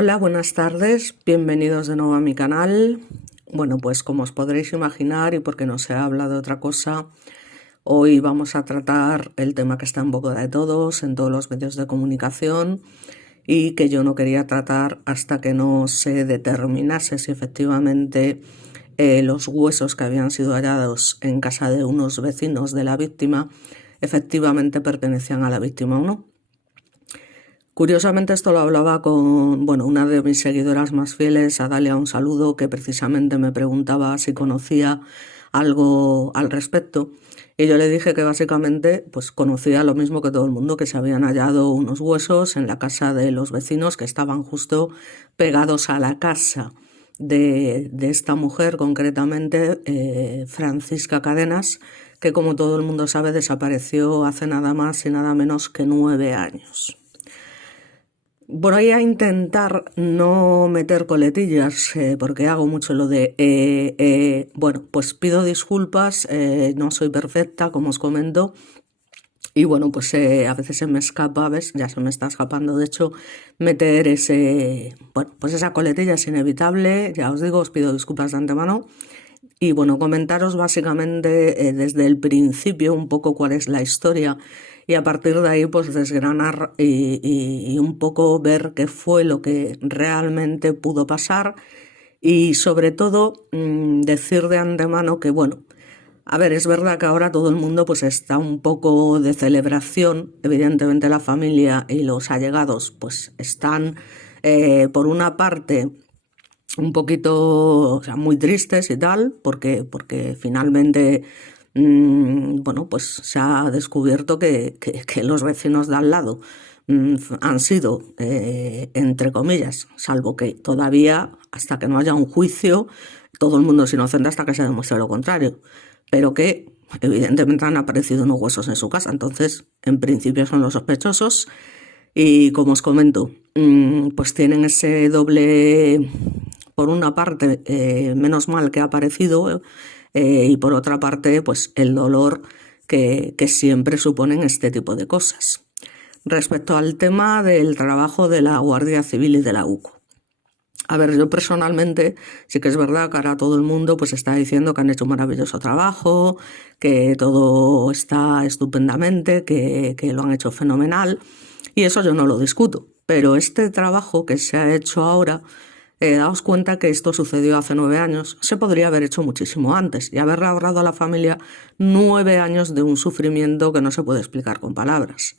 Hola, buenas tardes, bienvenidos de nuevo a mi canal. Bueno, pues como os podréis imaginar y porque no se habla de otra cosa, hoy vamos a tratar el tema que está en boca de todos, en todos los medios de comunicación y que yo no quería tratar hasta que no se determinase si efectivamente los huesos que habían sido hallados en casa de unos vecinos de la víctima efectivamente pertenecían a la víctima o no. Curiosamente esto lo hablaba con, una de mis seguidoras más fieles, a Dalia, un saludo, que precisamente me preguntaba si conocía algo al respecto. Y yo le dije que básicamente pues conocía lo mismo que todo el mundo, que se habían hallado unos huesos en la casa de los vecinos que estaban justo pegados a la casa de esta mujer, concretamente Francisca Cadenas, que como todo el mundo sabe desapareció hace nada más y nada menos que 9 años. Voy a intentar no meter coletillas porque hago mucho lo de pues pido disculpas, no soy perfecta, como os comento, y pues a veces se me escapa, ¿ves? Ya se me está escapando, de hecho, meter pues esa coletilla es inevitable, ya os digo, os pido disculpas de antemano. Y comentaros básicamente desde el principio un poco cuál es la historia y a partir de ahí pues desgranar y un poco ver qué fue lo que realmente pudo pasar y sobre todo decir de antemano que a ver, es verdad que ahora todo el mundo pues está un poco de celebración, evidentemente la familia y los allegados pues están por una parte un poquito, o sea, muy tristes y tal, porque finalmente, pues se ha descubierto que los vecinos de al lado han sido, entre comillas, salvo que todavía, hasta que no haya un juicio, todo el mundo es inocente hasta que se demuestre lo contrario, pero que evidentemente han aparecido unos huesos en su casa, entonces en principio son los sospechosos y como os comento, pues tienen ese doble. Por una parte, menos mal que ha aparecido y por otra parte, pues el dolor que siempre suponen este tipo de cosas. Respecto al tema del trabajo de la Guardia Civil y de la UCO. A ver, yo personalmente sí que es verdad que ahora todo el mundo pues está diciendo que han hecho un maravilloso trabajo, que todo está estupendamente, que lo han hecho fenomenal y eso yo no lo discuto. Pero este trabajo que se ha hecho ahora, daos cuenta que esto sucedió hace 9 años, se podría haber hecho muchísimo antes y haber ahorrado a la familia 9 años de un sufrimiento que no se puede explicar con palabras.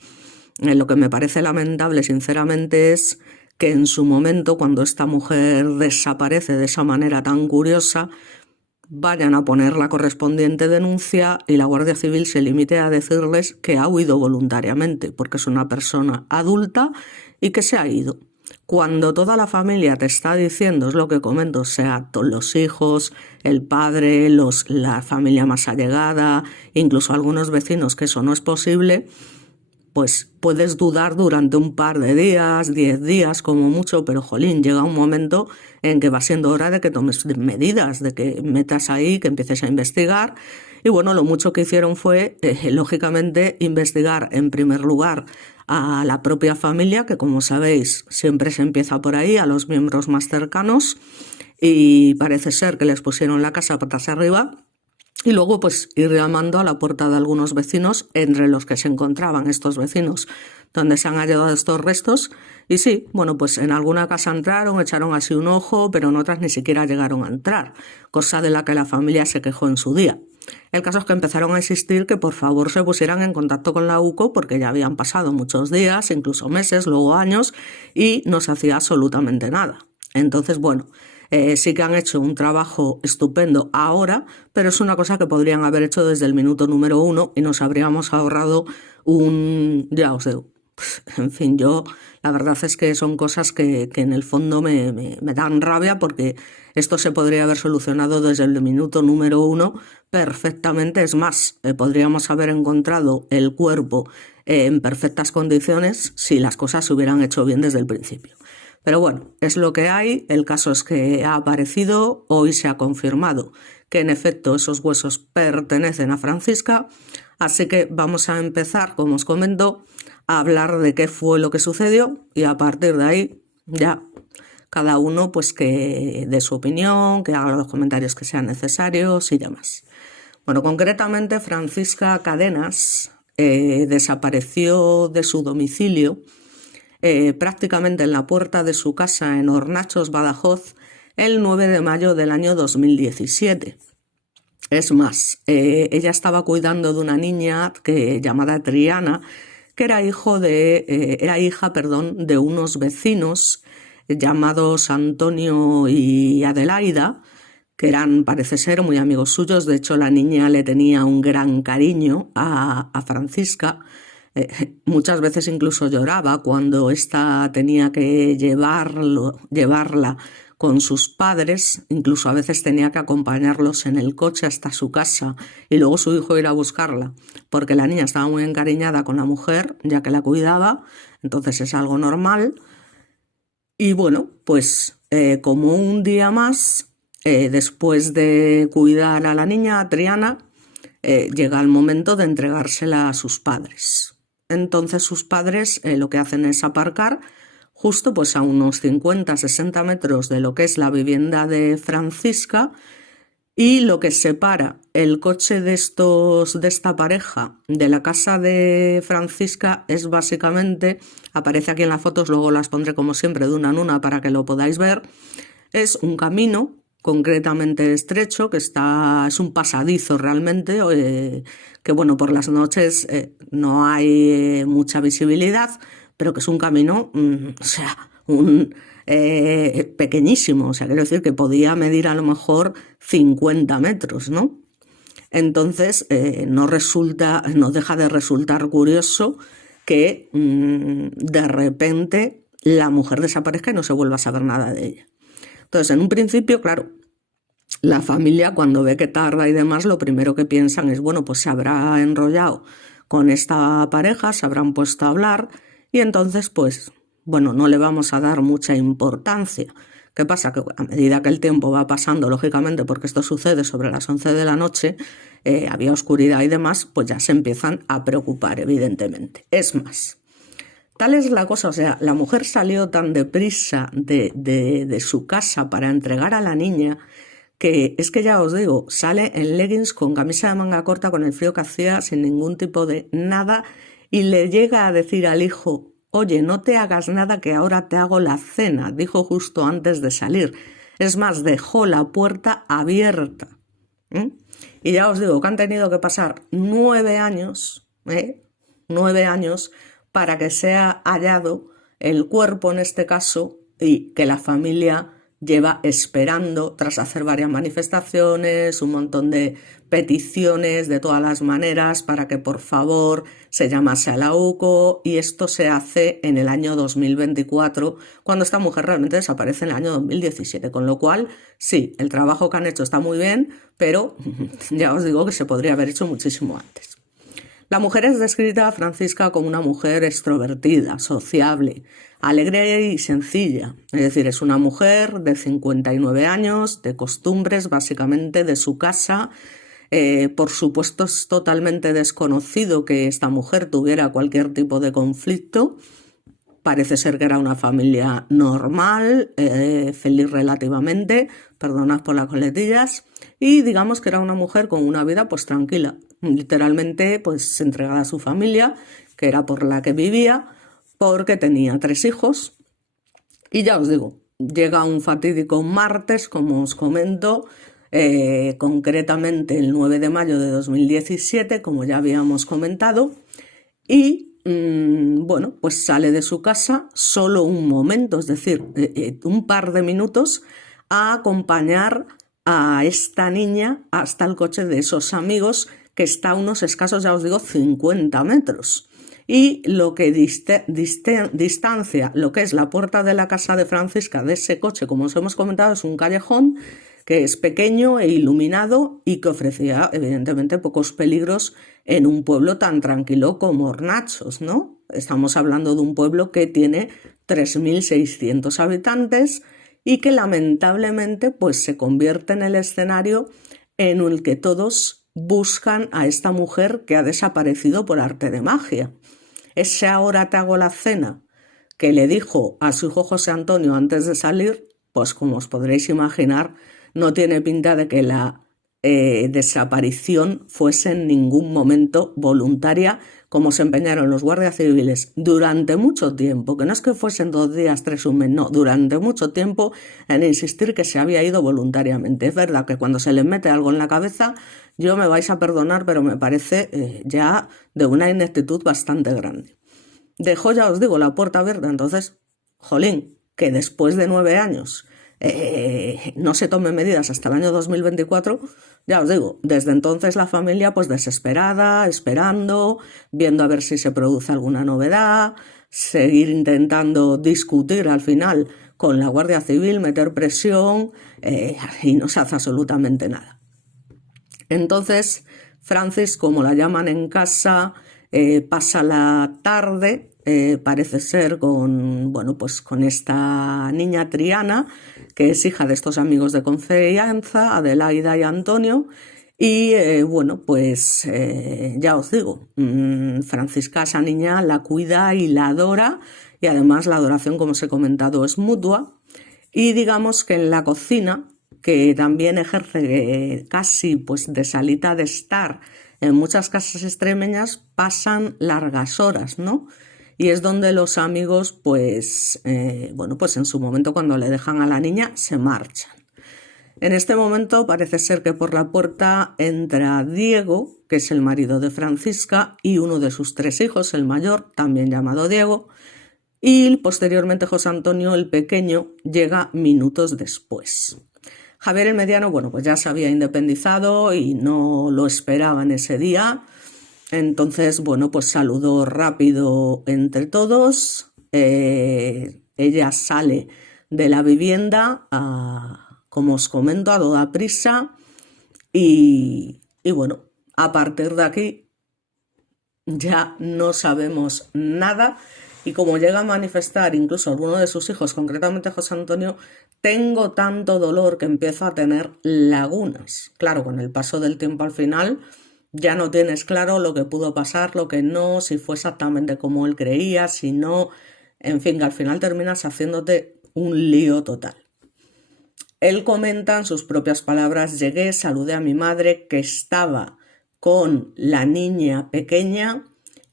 Lo que me parece lamentable, sinceramente, es que en su momento, cuando esta mujer desaparece de esa manera tan curiosa, vayan a poner la correspondiente denuncia y la Guardia Civil se limite a decirles que ha huido voluntariamente, porque es una persona adulta y que se ha ido. Cuando toda la familia te está diciendo, es lo que comento, sea los hijos, el padre, la familia más allegada, incluso algunos vecinos, que eso no es posible, pues puedes dudar durante un par de días, 10 días como mucho, pero jolín, llega un momento en que va siendo hora de que tomes medidas, de que metas ahí, que empieces a investigar. Y lo mucho que hicieron fue, lógicamente, investigar en primer lugar a la propia familia, que como sabéis siempre se empieza por ahí, a los miembros más cercanos, y parece ser que les pusieron la casa patas arriba. Y luego pues ir llamando a la puerta de algunos vecinos, entre los que se encontraban estos vecinos, donde se han hallado estos restos. Y sí, pues en alguna casa entraron, echaron así un ojo, pero en otras ni siquiera llegaron a entrar, cosa de la que la familia se quejó en su día. El caso es que empezaron a insistir que por favor se pusieran en contacto con la UCO porque ya habían pasado muchos días, incluso meses, luego años, y no se hacía absolutamente nada. Entonces, sí que han hecho un trabajo estupendo ahora, pero es una cosa que podrían haber hecho desde el minuto número 1 y nos habríamos ahorrado ya os digo. En fin, la verdad es que son cosas que en el fondo me dan rabia porque esto se podría haber solucionado desde el minuto número 1 perfectamente. Es más, podríamos haber encontrado el cuerpo en perfectas condiciones si las cosas se hubieran hecho bien desde el principio. Pero es lo que hay, el caso es que ha aparecido, hoy se ha confirmado que en efecto esos huesos pertenecen a Francisca, así que vamos a empezar, como os comento, a hablar de qué fue lo que sucedió y a partir de ahí ya cada uno pues que dé su opinión, que haga los comentarios que sean necesarios y demás. Bueno, concretamente Francisca Cadenas desapareció de su domicilio prácticamente en la puerta de su casa en Hornachos, Badajoz, el 9 de mayo del año 2017. Es más, ella estaba cuidando de una niña llamada Triana, que era hija de unos vecinos llamados Antonio y Adelaida, que eran, parece ser, muy amigos suyos. De hecho, la niña le tenía un gran cariño a Francisca. Muchas veces incluso lloraba cuando ésta tenía que llevarla con sus padres, incluso a veces tenía que acompañarlos en el coche hasta su casa y luego su hijo ir a buscarla, porque la niña estaba muy encariñada con la mujer, ya que la cuidaba, entonces es algo normal. Y bueno, pues como un día más, después de cuidar a la niña, a Triana, llega el momento de entregársela a sus padres. Entonces sus padres lo que hacen es aparcar justo pues a unos 50-60 metros de lo que es la vivienda de Francisca, y lo que separa el coche de esta pareja de la casa de Francisca es básicamente, aparece aquí en las fotos, luego las pondré como siempre de una en una para que lo podáis ver, es un camino concretamente estrecho, que es un pasadizo realmente, que bueno, por las noches no hay mucha visibilidad, pero que es un camino, pequeñísimo, o sea, quiero decir que podía medir a lo mejor 50 metros, ¿no? Entonces no deja de resultar curioso que de repente la mujer desaparezca y no se vuelva a saber nada de ella. Entonces, en un principio, claro, la familia cuando ve que tarda y demás, lo primero que piensan es, bueno, pues se habrá enrollado con esta pareja, se habrán puesto a hablar y entonces, pues, bueno, no le vamos a dar mucha importancia. ¿Qué pasa? Que a medida que el tiempo va pasando, lógicamente, porque esto sucede sobre las 11 de la noche, había oscuridad y demás, pues ya se empiezan a preocupar, evidentemente. Es más, tal es la cosa, o sea, la mujer salió tan deprisa de su casa para entregar a la niña, que es que ya os digo, sale en leggings con camisa de manga corta con el frío que hacía, sin ningún tipo de nada, y le llega a decir al hijo, oye, no te hagas nada que ahora te hago la cena, dijo justo antes de salir. Es más, dejó la puerta abierta. Y ya os digo que han tenido que pasar 9 años, 9 años, para que sea hallado el cuerpo en este caso, y que la familia lleva esperando, tras hacer varias manifestaciones, un montón de peticiones de todas las maneras para que por favor se llamase a la UCO, y esto se hace en el año 2024, cuando esta mujer realmente desaparece en el año 2017, con lo cual sí, el trabajo que han hecho está muy bien, pero ya os digo que se podría haber hecho muchísimo antes. La mujer es descrita, Francisca, como una mujer extrovertida, sociable, alegre y sencilla. Es decir, es una mujer de 59 años, de costumbres básicamente de su casa. Por supuesto, es totalmente desconocido que esta mujer tuviera cualquier tipo de conflicto. Parece ser que era una familia normal, feliz relativamente, perdonad por las coletillas, y digamos que era una mujer con una vida pues tranquila, literalmente pues entregada a su familia, que era por la que vivía, porque tenía 3 hijos. Y ya os digo, llega un fatídico martes, como os comento, concretamente el 9 de mayo de 2017, como ya habíamos comentado, y bueno, pues sale de su casa solo un momento, es decir, un par de minutos, a acompañar a esta niña hasta el coche de esos amigos, que está a unos escasos, ya os digo, 50 metros. Y lo que distancia lo que es la puerta de la casa de Francisca de ese coche, como os hemos comentado, es un callejón que es pequeño e iluminado y que ofrecía evidentemente pocos peligros en un pueblo tan tranquilo como Hornachos, ¿no? Estamos hablando de un pueblo que tiene 3.600 habitantes y que lamentablemente pues se convierte en el escenario en el que todos buscan a esta mujer que ha desaparecido por arte de magia. Ese ahora te hago la cena que le dijo a su hijo José Antonio antes de salir, pues como os podréis imaginar, no tiene pinta de que la desaparición fuese en ningún momento voluntaria, como se empeñaron los guardias civiles durante mucho tiempo, que no es que fuesen 2 días, 3, un mes, no, durante mucho tiempo en insistir que se había ido voluntariamente. Es verdad que cuando se les mete algo en la cabeza, yo me vais a perdonar, pero me parece ya de una ineptitud bastante grande. Dejó, ya os digo, la puerta abierta, entonces, jolín, que después de 9 años no se tomen medidas hasta el año 2024, ya os digo, desde entonces la familia pues desesperada, esperando, viendo a ver si se produce alguna novedad, seguir intentando discutir al final con la Guardia Civil, meter presión y no se hace absolutamente nada. Entonces, Francis, como la llaman en casa, pasa la tarde, parece ser pues con esta niña Triana, que es hija de estos amigos de confianza, Adelaida y Antonio, y pues ya os digo, Francisca, esa niña, la cuida y la adora, y además la adoración, como os he comentado, es mutua, y digamos que en la cocina, que también ejerce casi pues de salita de estar en muchas casas extremeñas, pasan largas horas, ¿no? Y es donde los amigos, pues en su momento, cuando le dejan a la niña, se marchan. En este momento parece ser que por la puerta entra Diego, que es el marido de Francisca, y uno de sus 3 hijos, el mayor, también llamado Diego, y posteriormente José Antonio, el pequeño, llega minutos después. Javier, el mediano, pues ya se había independizado y no lo esperaban ese día. Entonces, pues saludó rápido entre todos. Ella sale de la vivienda, como os comento, a toda prisa. Y a partir de aquí ya no sabemos nada. Y como llega a manifestar incluso alguno de sus hijos, concretamente José Antonio, tengo tanto dolor que empiezo a tener lagunas. Claro, con el paso del tiempo al final ya no tienes claro lo que pudo pasar, lo que no, si fue exactamente como él creía, si no, en fin, que al final terminas haciéndote un lío total. Él comenta en sus propias palabras: llegué, saludé a mi madre, que estaba con la niña pequeña,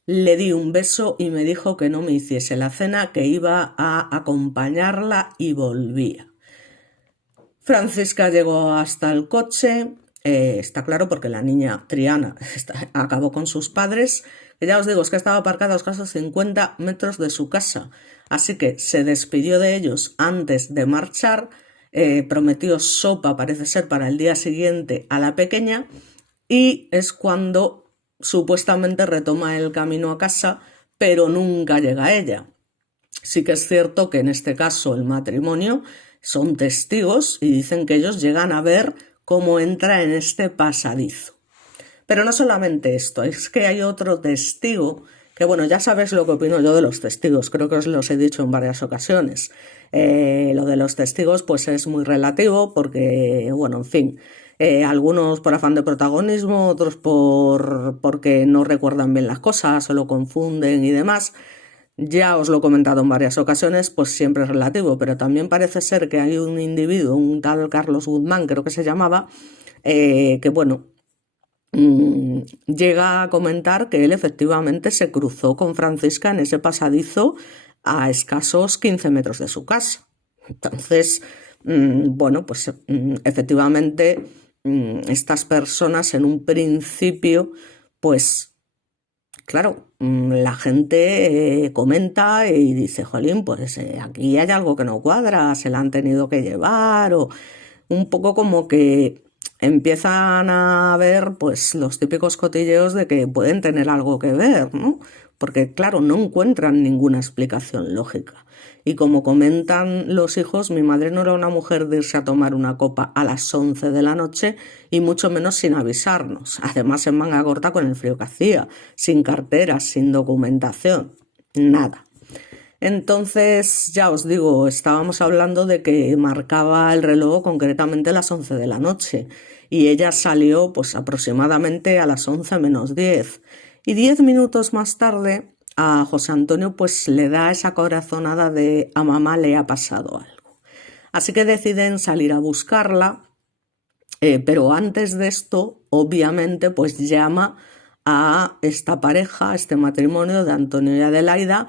le di un beso y me dijo que no me hiciese la cena, que iba a acompañarla y volvía. Francisca llegó hasta el coche, está claro porque la niña Triana acabó con sus padres, que ya os digo, es que estaba aparcada a escasos 50 metros de su casa, así que se despidió de ellos antes de marchar, prometió sopa, parece ser, para el día siguiente a la pequeña, y es cuando supuestamente retoma el camino a casa, pero nunca llega a ella. Sí que es cierto que en este caso el matrimonio son testigos y dicen que ellos llegan a ver cómo entra en este pasadizo. Pero no solamente esto, es que hay otro testigo que, ya sabéis lo que opino yo de los testigos, creo que os los he dicho en varias ocasiones. Lo de los testigos pues es muy relativo porque, en fin, algunos por afán de protagonismo, otros porque no recuerdan bien las cosas o lo confunden y demás. Ya os lo he comentado en varias ocasiones, pues siempre es relativo, pero también parece ser que hay un individuo, un tal Carlos Guzmán, creo que se llamaba, que llega a comentar que él efectivamente se cruzó con Francisca en ese pasadizo a escasos 15 metros de su casa. Entonces, efectivamente, estas personas en un principio, pues claro, la gente comenta y dice: jolín, pues aquí hay algo que no cuadra, se la han tenido que llevar, o un poco como que empiezan a ver pues los típicos cotilleos de que pueden tener algo que ver, ¿no? Porque claro, no encuentran ninguna explicación lógica. Y como comentan los hijos, mi madre no era una mujer de irse a tomar una copa a las 11 de la noche y mucho menos sin avisarnos. Además, en manga corta con el frío que hacía, sin carteras, sin documentación, nada. Entonces, ya os digo, estábamos hablando de que marcaba el reloj concretamente a las 11 de la noche y ella salió pues aproximadamente a las 11 menos 10. Y 10 minutos más tarde a José Antonio pues le da esa corazonada de: a mamá le ha pasado algo. Así que deciden salir a buscarla, pero antes de esto, obviamente, pues llama a esta pareja, a este matrimonio de Antonio y Adelaida,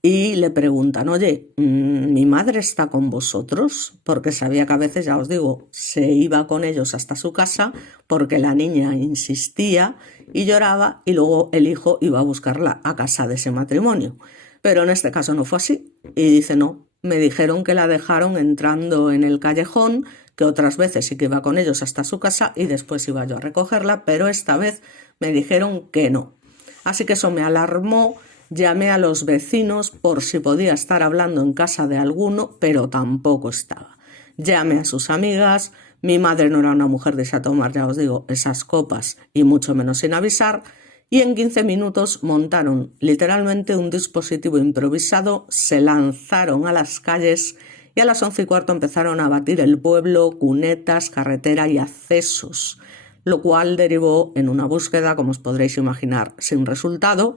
y le preguntan, oye, ¿mi madre está con vosotros? Porque sabía que a veces, ya os digo, se iba con ellos hasta su casa porque la niña insistía y lloraba y luego el hijo iba a buscarla a casa de ese matrimonio. Pero en este caso no fue así. Y dice, no, me dijeron que la dejaron entrando en el callejón, que otras veces sí que iba con ellos hasta su casa y después iba yo a recogerla, pero esta vez me dijeron que no. Así que eso me alarmó. Llamé a los vecinos por si podía estar hablando en casa de alguno, pero tampoco estaba. Llamé a sus amigas, mi madre no era una mujer de irse a tomar, ya os digo, esas copas y mucho menos sin avisar, y en 15 minutos montaron literalmente un dispositivo improvisado, se lanzaron a las calles y a las 11:15 empezaron a batir el pueblo, cunetas, carretera y accesos, lo cual derivó en una búsqueda, como os podréis imaginar, sin resultado.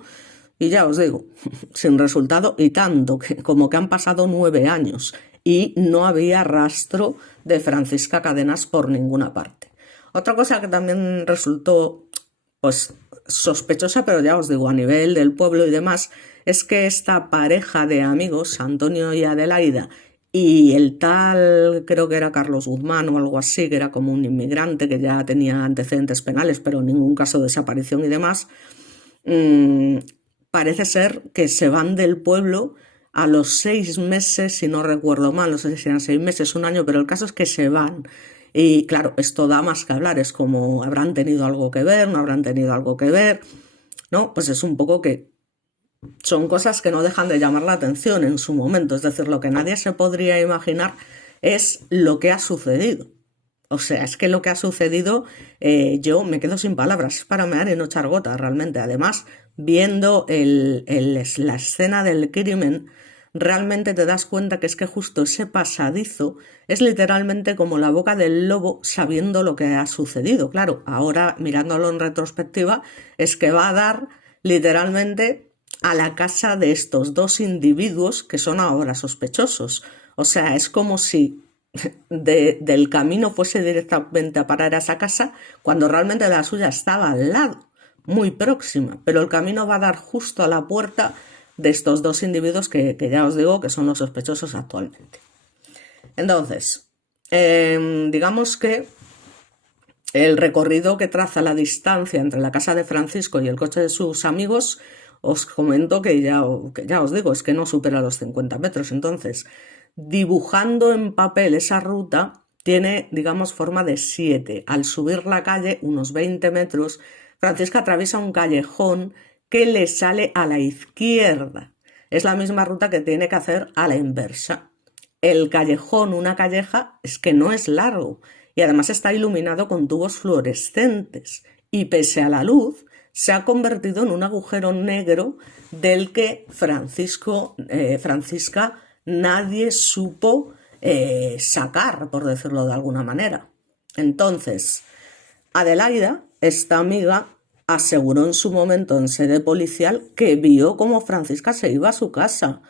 Y ya os digo, sin resultado y tanto, como que han pasado 9 años y no había rastro de Francisca Cadenas por ninguna parte. Otra cosa que también resultó pues sospechosa, pero ya os digo, a nivel del pueblo y demás, es que esta pareja de amigos, Antonio y Adelaida, y el tal, creo que era Carlos Guzmán o algo así, que era como un inmigrante que ya tenía antecedentes penales, pero en ningún caso de desaparición y demás, parece ser que se van del pueblo a los 6 meses, si no recuerdo mal, no sé si eran 6 meses, un año, pero el caso es que se van. Y claro, esto da más que hablar, es como habrán tenido algo que ver, no habrán tenido algo que ver, ¿no? Pues es un poco que son cosas que no dejan de llamar la atención en su momento, es decir, lo que nadie se podría imaginar es lo que ha sucedido. O sea, es que lo que ha sucedido, yo me quedo sin palabras, es para mear y no echar gota, realmente. Además, viendo la escena del crimen, realmente te das cuenta que es que justo ese pasadizo es literalmente como la boca del lobo sabiendo lo que ha sucedido. Claro, ahora mirándolo en retrospectiva, es que va a dar literalmente a la casa de estos dos individuos que son ahora sospechosos. O sea, es como si del camino fuese directamente a parar a esa casa cuando realmente la suya estaba al lado, muy próxima, pero el camino va a dar justo a la puerta de estos dos individuos que ya os digo que son los sospechosos actualmente. Entonces, digamos que el recorrido que traza la distancia entre la casa de Francisco y el coche de sus amigos, os comento que ya os digo, es que no supera los 50 metros. Entonces, dibujando en papel esa ruta, tiene, digamos, forma de 7. Al subir la calle, unos 20 metros, Francisca atraviesa un callejón que le sale a la izquierda. Es la misma ruta que tiene que hacer a la inversa. El callejón, una calleja, es que no es largo y además está iluminado con tubos fluorescentes y pese a la luz se ha convertido en un agujero negro del que Francisca nadie supo sacar, por decirlo de alguna manera. Entonces, Adelaida, esta amiga, aseguró en su momento en sede policial que vio cómo Francisca se iba a su casa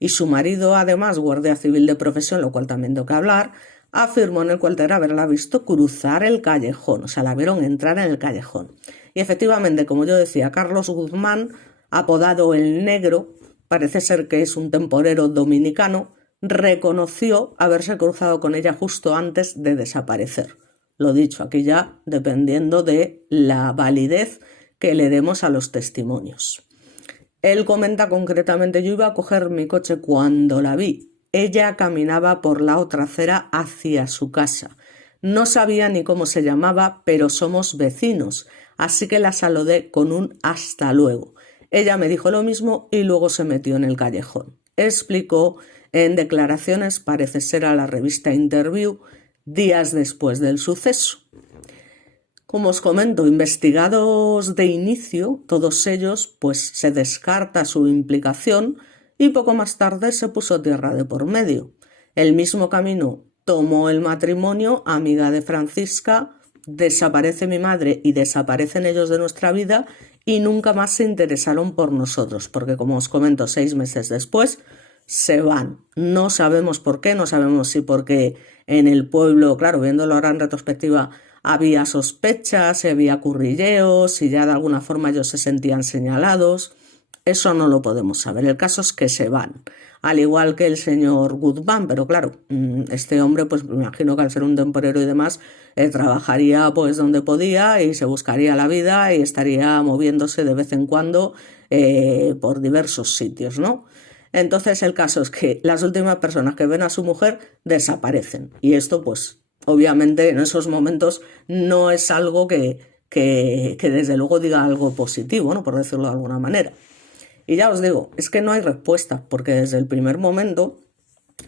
y su marido, además guardia civil de profesión, lo cual también tengo que hablar, afirmó en el cuartel haberla visto cruzar el callejón, o sea, la vieron entrar en el callejón. Y efectivamente, como yo decía, Carlos Guzmán, apodado el Negro, parece ser que es un temporero dominicano, reconoció haberse cruzado con ella justo antes de desaparecer. Lo dicho, aquí ya dependiendo de la validez que le demos a los testimonios. Él comenta concretamente, yo iba a coger mi coche cuando la vi. Ella caminaba por la otra acera hacia su casa. No sabía ni cómo se llamaba, pero somos vecinos, así que la saludé con un hasta luego. Ella me dijo lo mismo y luego se metió en el callejón. Explicó en declaraciones, parece ser a la revista Interview, días después del suceso. Como os comento, investigados de inicio, todos ellos, pues se descarta su implicación y poco más tarde se puso tierra de por medio. El mismo camino tomó el matrimonio, amiga de Francisca, desaparece mi madre y desaparecen ellos de nuestra vida y nunca más se interesaron por nosotros, porque como os comento, 6 meses después se van. No sabemos por qué, no sabemos si porque en el pueblo, claro, viéndolo ahora en retrospectiva, había sospechas, si había currilleos, si ya de alguna forma ellos se sentían señalados. Eso no lo podemos saber. El caso es que se van, al igual que el señor Guzmán, pero claro, este hombre, pues me imagino que al ser un temporero y demás, trabajaría pues donde podía y se buscaría la vida y estaría moviéndose de vez en cuando por diversos sitios, ¿no? Entonces el caso es que las últimas personas que ven a su mujer desaparecen y esto pues obviamente en esos momentos no es algo que desde luego diga algo positivo, ¿no? Por decirlo de alguna manera. Y ya os digo, es que no hay respuesta, porque desde el primer momento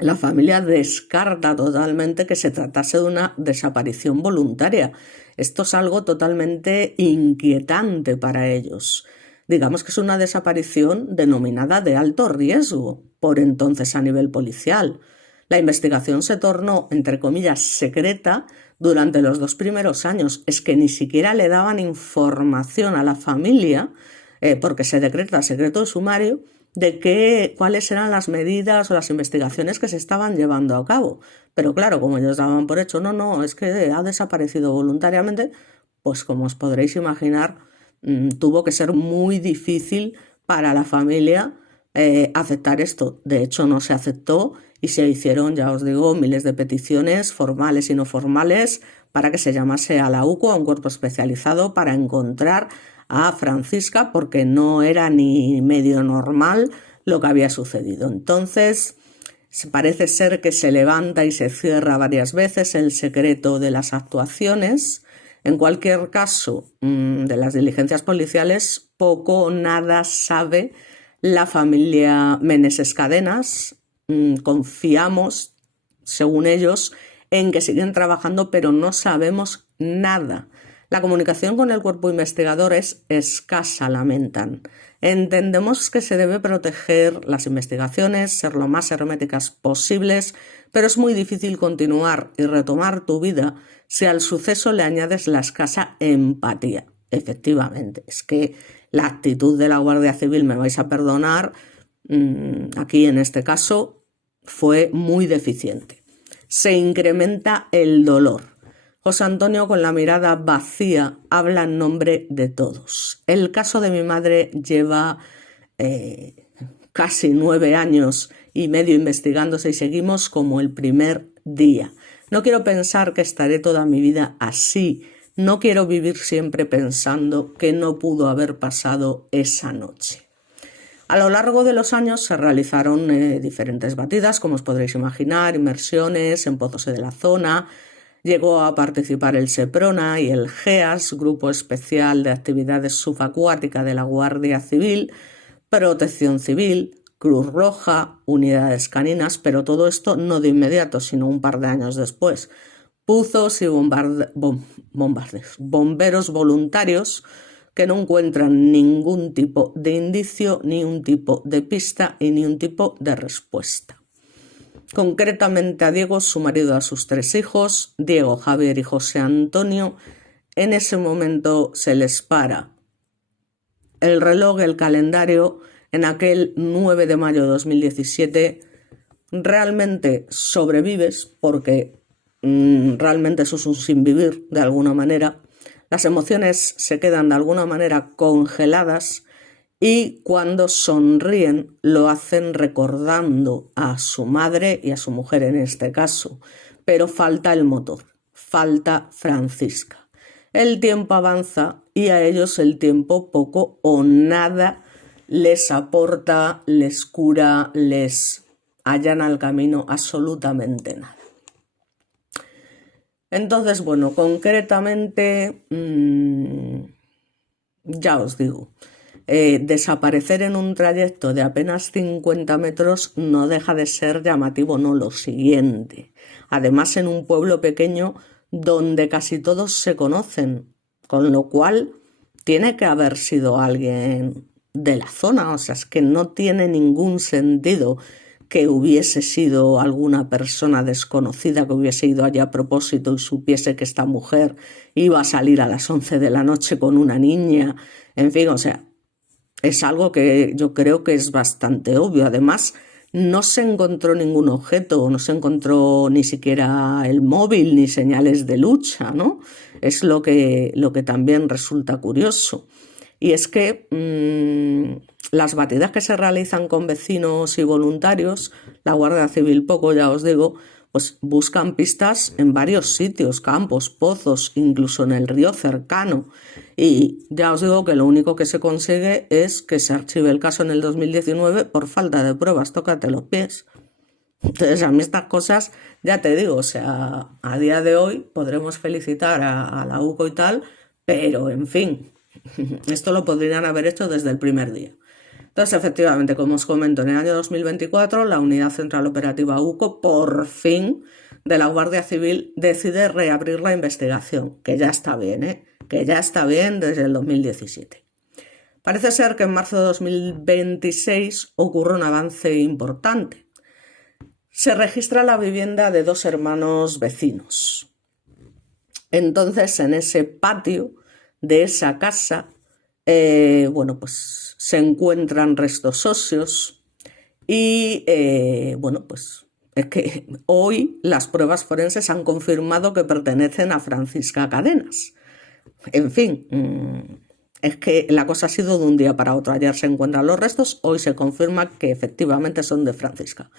la familia descarta totalmente que se tratase de una desaparición voluntaria. Esto es algo totalmente inquietante para ellos. Digamos que es una desaparición denominada de alto riesgo, por entonces a nivel policial. La investigación se tornó, entre comillas, secreta durante los 2 primeros años. Es que ni siquiera le daban información a la familia porque se decreta secreto de sumario de cuáles eran las medidas o las investigaciones que se estaban llevando a cabo. Pero claro, como ellos daban por hecho, no, es que ha desaparecido voluntariamente, pues como os podréis imaginar, tuvo que ser muy difícil para la familia aceptar esto. De hecho, no se aceptó y se hicieron, ya os digo, miles de peticiones formales y no formales para que se llamase a la UCO, a un cuerpo especializado, para encontrar a Francisca, porque no era ni medio normal lo que había sucedido. Entonces, parece ser que se levanta y se cierra varias veces el secreto de las actuaciones. En cualquier caso, de las diligencias policiales, poco o nada sabe la familia Meneses Cadenas. Confiamos, según ellos, en que siguen trabajando, pero no sabemos nada. La comunicación con el cuerpo investigador es escasa, lamentan. Entendemos que se debe proteger las investigaciones, ser lo más herméticas posibles, pero es muy difícil continuar y retomar tu vida si al suceso le añades la escasa empatía. Efectivamente, es que la actitud de la Guardia Civil, me vais a perdonar, aquí en este caso fue muy deficiente. Se incrementa el dolor. José Antonio, con la mirada vacía, habla en nombre de todos. El caso de mi madre lleva casi 9 años y medio investigándose y seguimos como el primer día. No quiero pensar que estaré toda mi vida así. No quiero vivir siempre pensando que no pudo haber pasado esa noche. A lo largo de los años se realizaron diferentes batidas, como os podréis imaginar, inmersiones en pozos de la zona. Llegó a participar el SEPRONA y el GEAS, Grupo Especial de Actividades Subacuáticas de la Guardia Civil, Protección Civil, Cruz Roja, unidades caninas, pero todo esto no de inmediato, sino un par de años después. Buzos y bomberos voluntarios que no encuentran ningún tipo de indicio, ni un tipo de pista y ni un tipo de respuesta. Concretamente a Diego, su marido, a sus 3 hijos, Diego, Javier y José Antonio. En ese momento se les para el reloj, el calendario, en aquel 9 de mayo de 2017. Realmente sobrevives porque realmente eso es un sinvivir de alguna manera. Las emociones se quedan de alguna manera congeladas y cuando sonríen lo hacen recordando a su madre y a su mujer en este caso. Pero falta el motor, falta Francisca. El tiempo avanza y a ellos el tiempo poco o nada les aporta, les cura, les allana el camino, absolutamente nada. Entonces, bueno, concretamente, ya os digo, desaparecer en un trayecto de apenas 50 metros no deja de ser llamativo, no lo siguiente. Además, en un pueblo pequeño donde casi todos se conocen, con lo cual tiene que haber sido alguien de la zona, o sea, es que no tiene ningún sentido que hubiese sido alguna persona desconocida que hubiese ido allí a propósito y supiese que esta mujer iba a salir a las 11 de la noche con una niña, en fin, o sea, es algo que yo creo que es bastante obvio. Además, no se encontró ningún objeto, no se encontró ni siquiera el móvil ni señales de lucha, ¿no? Es lo que también resulta curioso. Y es que las batidas que se realizan con vecinos y voluntarios, la Guardia Civil poco, ya os digo, pues buscan pistas en varios sitios, campos, pozos, incluso en el río cercano. Y ya os digo que lo único que se consigue es que se archive el caso en el 2019 por falta de pruebas, tócate los pies. Entonces, a mí estas cosas, ya te digo, o sea, a día de hoy podremos felicitar a la UCO y tal, pero en fin, esto lo podrían haber hecho desde el primer día. Entonces, efectivamente, como os comento, en el año 2024 la Unidad Central Operativa UCO, por fin, de la Guardia Civil, decide reabrir la investigación, que ya está bien, que ya está bien desde el 2017. Parece ser que en marzo de 2026 ocurre un avance importante. Se registra la vivienda de dos hermanos vecinos. Entonces, en ese patio de esa casa, bueno, pues se encuentran restos óseos y, bueno, pues es que hoy las pruebas forenses han confirmado que pertenecen a Francisca Cadenas. En fin, es que la cosa ha sido de un día para otro. Ayer se encuentran los restos, hoy se confirma que efectivamente son de Francisca.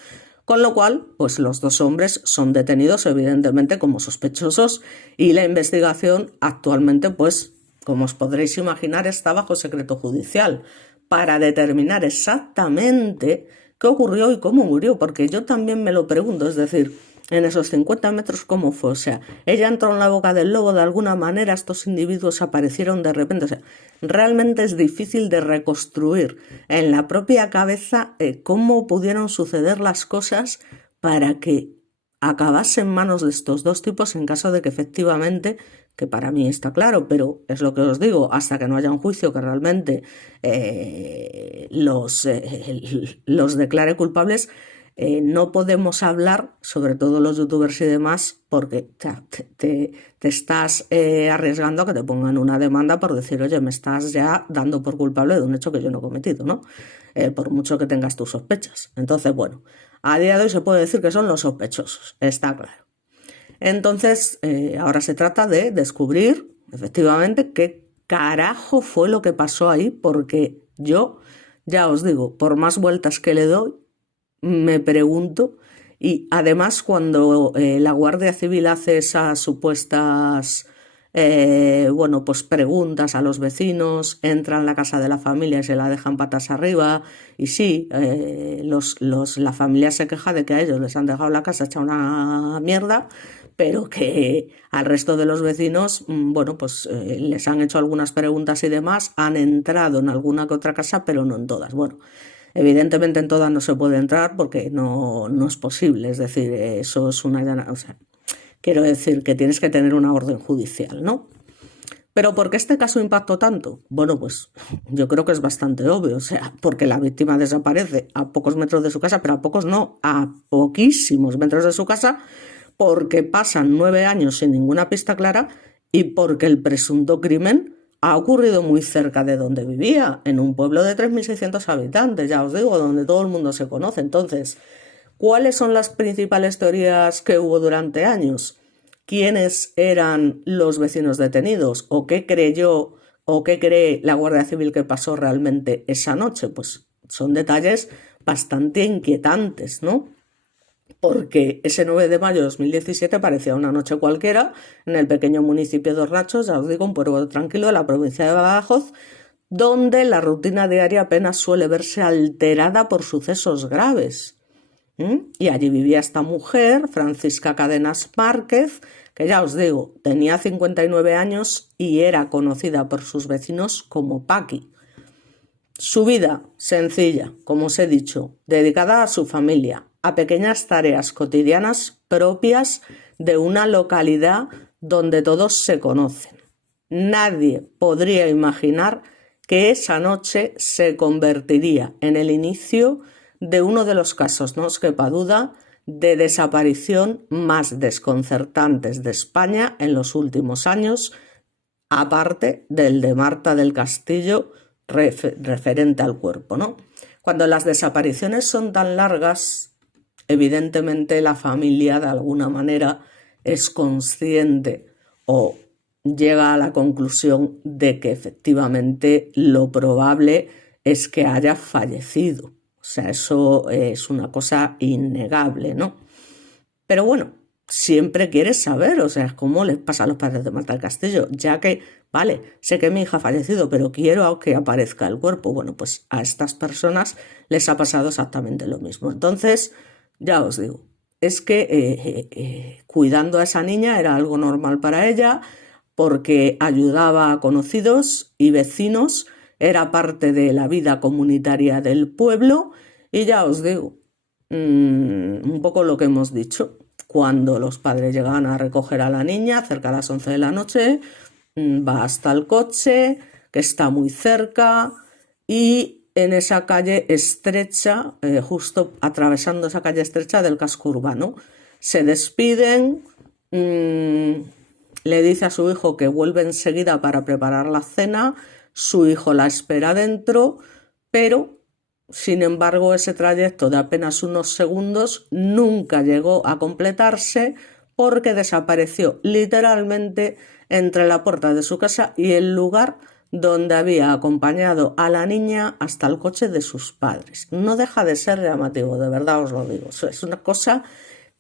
Con lo cual, pues los dos hombres son detenidos evidentemente como sospechosos y la investigación actualmente, pues, como os podréis imaginar, está bajo secreto judicial para determinar exactamente qué ocurrió y cómo murió, porque yo también me lo pregunto, es decir, en esos 50 metros, ¿cómo fue? O sea, ella entró en la boca del lobo, de alguna manera estos individuos aparecieron de repente. O sea, realmente es difícil de reconstruir en la propia cabeza cómo pudieron suceder las cosas para que acabase en manos de estos dos tipos en caso de que efectivamente, que para mí está claro, pero es lo que os digo, hasta que no haya un juicio que realmente los declare culpables, no podemos hablar, sobre todo los youtubers y demás, porque te estás arriesgando a que te pongan una demanda por decir, oye, me estás ya dando por culpable de un hecho que yo no he cometido, ¿no? Por mucho que tengas tus sospechas. Entonces, bueno, a día de hoy se puede decir que son los sospechosos, está claro. Entonces, ahora se trata de descubrir, efectivamente, qué carajo fue lo que pasó ahí, porque yo, ya os digo, por más vueltas que le doy, me pregunto, y además cuando la Guardia Civil hace esas supuestas, bueno, pues preguntas a los vecinos, entran en la casa de la familia y se la dejan patas arriba, y sí, la familia se queja de que a ellos les han dejado la casa hecha una mierda, pero que al resto de los vecinos, bueno, pues les han hecho algunas preguntas y demás, han entrado en alguna que otra casa, pero no en todas. Bueno, evidentemente en todas no se puede entrar porque no es posible, es decir, eso es una... O sea, quiero decir que tienes que tener una orden judicial, ¿no? Pero ¿por qué este caso impactó tanto? Bueno, pues yo creo que es bastante obvio, o sea, porque la víctima desaparece a pocos metros de su casa, pero a pocos no, a poquísimos metros de su casa, porque pasan 9 años sin ninguna pista clara y porque el presunto crimen ha ocurrido muy cerca de donde vivía, en un pueblo de 3.600 habitantes, ya os digo, donde todo el mundo se conoce. Entonces, ¿cuáles son las principales teorías que hubo durante años? ¿Quiénes eran los vecinos detenidos? ¿O qué creyó o qué cree la Guardia Civil que pasó realmente esa noche? Pues son detalles bastante inquietantes, ¿no? Porque ese 9 de mayo de 2017 parecía una noche cualquiera en el pequeño municipio de Hornachos, ya os digo, un pueblo tranquilo de la provincia de Badajoz, donde la rutina diaria apenas suele verse alterada por sucesos graves. Y allí vivía esta mujer, Francisca Cadenas Márquez, que ya os digo, tenía 59 años y era conocida por sus vecinos como Paqui. Su vida, sencilla, como os he dicho, dedicada a su familia, a pequeñas tareas cotidianas propias de una localidad donde todos se conocen. Nadie podría imaginar que esa noche se convertiría en el inicio de uno de los casos, no os quepa duda, de desaparición más desconcertantes de España en los últimos años, aparte del de Marta del Castillo, referente al cuerpo, ¿no? Cuando las desapariciones son tan largas, evidentemente la familia de alguna manera es consciente o llega a la conclusión de que efectivamente lo probable es que haya fallecido. O sea, eso es una cosa innegable, ¿no? Pero bueno, siempre quieres saber, o sea, cómo les pasa a los padres de Marta del Castillo, ya que, vale, sé que mi hija ha fallecido, pero quiero que aparezca el cuerpo. Bueno, pues a estas personas les ha pasado exactamente lo mismo. Entonces, ya os digo, es que cuidando a esa niña era algo normal para ella, porque ayudaba a conocidos y vecinos, era parte de la vida comunitaria del pueblo, y ya os digo, un poco lo que hemos dicho. Cuando los padres llegan a recoger a la niña, cerca de las 11 de la noche, va hasta el coche, que está muy cerca, y en esa calle estrecha, justo atravesando esa calle estrecha del casco urbano, se despiden, le dice a su hijo que vuelve enseguida para preparar la cena, su hijo la espera dentro, pero sin embargo ese trayecto de apenas unos segundos nunca llegó a completarse porque desapareció literalmente entre la puerta de su casa y el lugar donde había acompañado a la niña hasta el coche de sus padres. No deja de ser llamativo, de verdad os lo digo. Es una cosa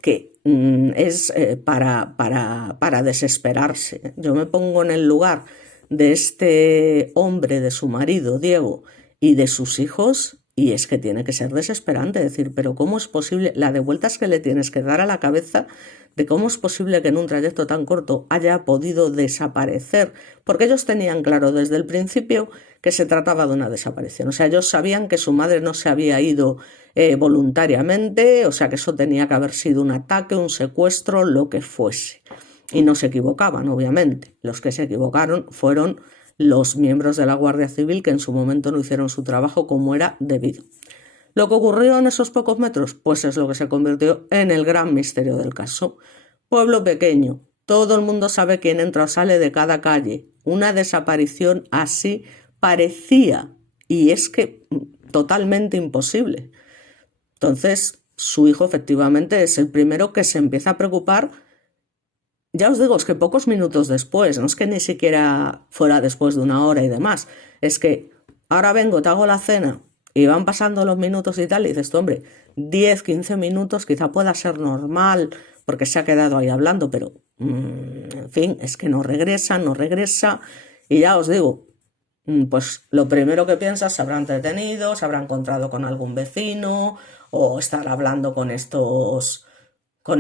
que es para desesperarse. Yo me pongo en el lugar de este hombre, de su marido, Diego, y de sus hijos, y es que tiene que ser desesperante decir, pero ¿cómo es posible? La de vueltas que le tienes que dar a la cabeza de cómo es posible que en un trayecto tan corto haya podido desaparecer, porque ellos tenían claro desde el principio que se trataba de una desaparición. O sea, ellos sabían que su madre no se había ido voluntariamente, o sea, que eso tenía que haber sido un ataque, un secuestro, lo que fuese. Y no se equivocaban, obviamente. Los que se equivocaron fueron los miembros de la Guardia Civil, que en su momento no hicieron su trabajo como era debido. Lo que ocurrió en esos pocos metros, pues es lo que se convirtió en el gran misterio del caso. Pueblo pequeño, todo el mundo sabe quién entra o sale de cada calle. Una desaparición así parecía, y es que totalmente imposible. Entonces, su hijo efectivamente es el primero que se empieza a preocupar. Ya os digo, es que pocos minutos después, no es que ni siquiera fuera después de una hora y demás, es que ahora vengo, te hago la cena y van pasando los minutos y tal, y dices tú, hombre, 10, 15 minutos quizá pueda ser normal porque se ha quedado ahí hablando, pero en fin, es que no regresa, y ya os digo, pues lo primero que piensas, se habrá entretenido, se habrá encontrado con algún vecino o estar hablando con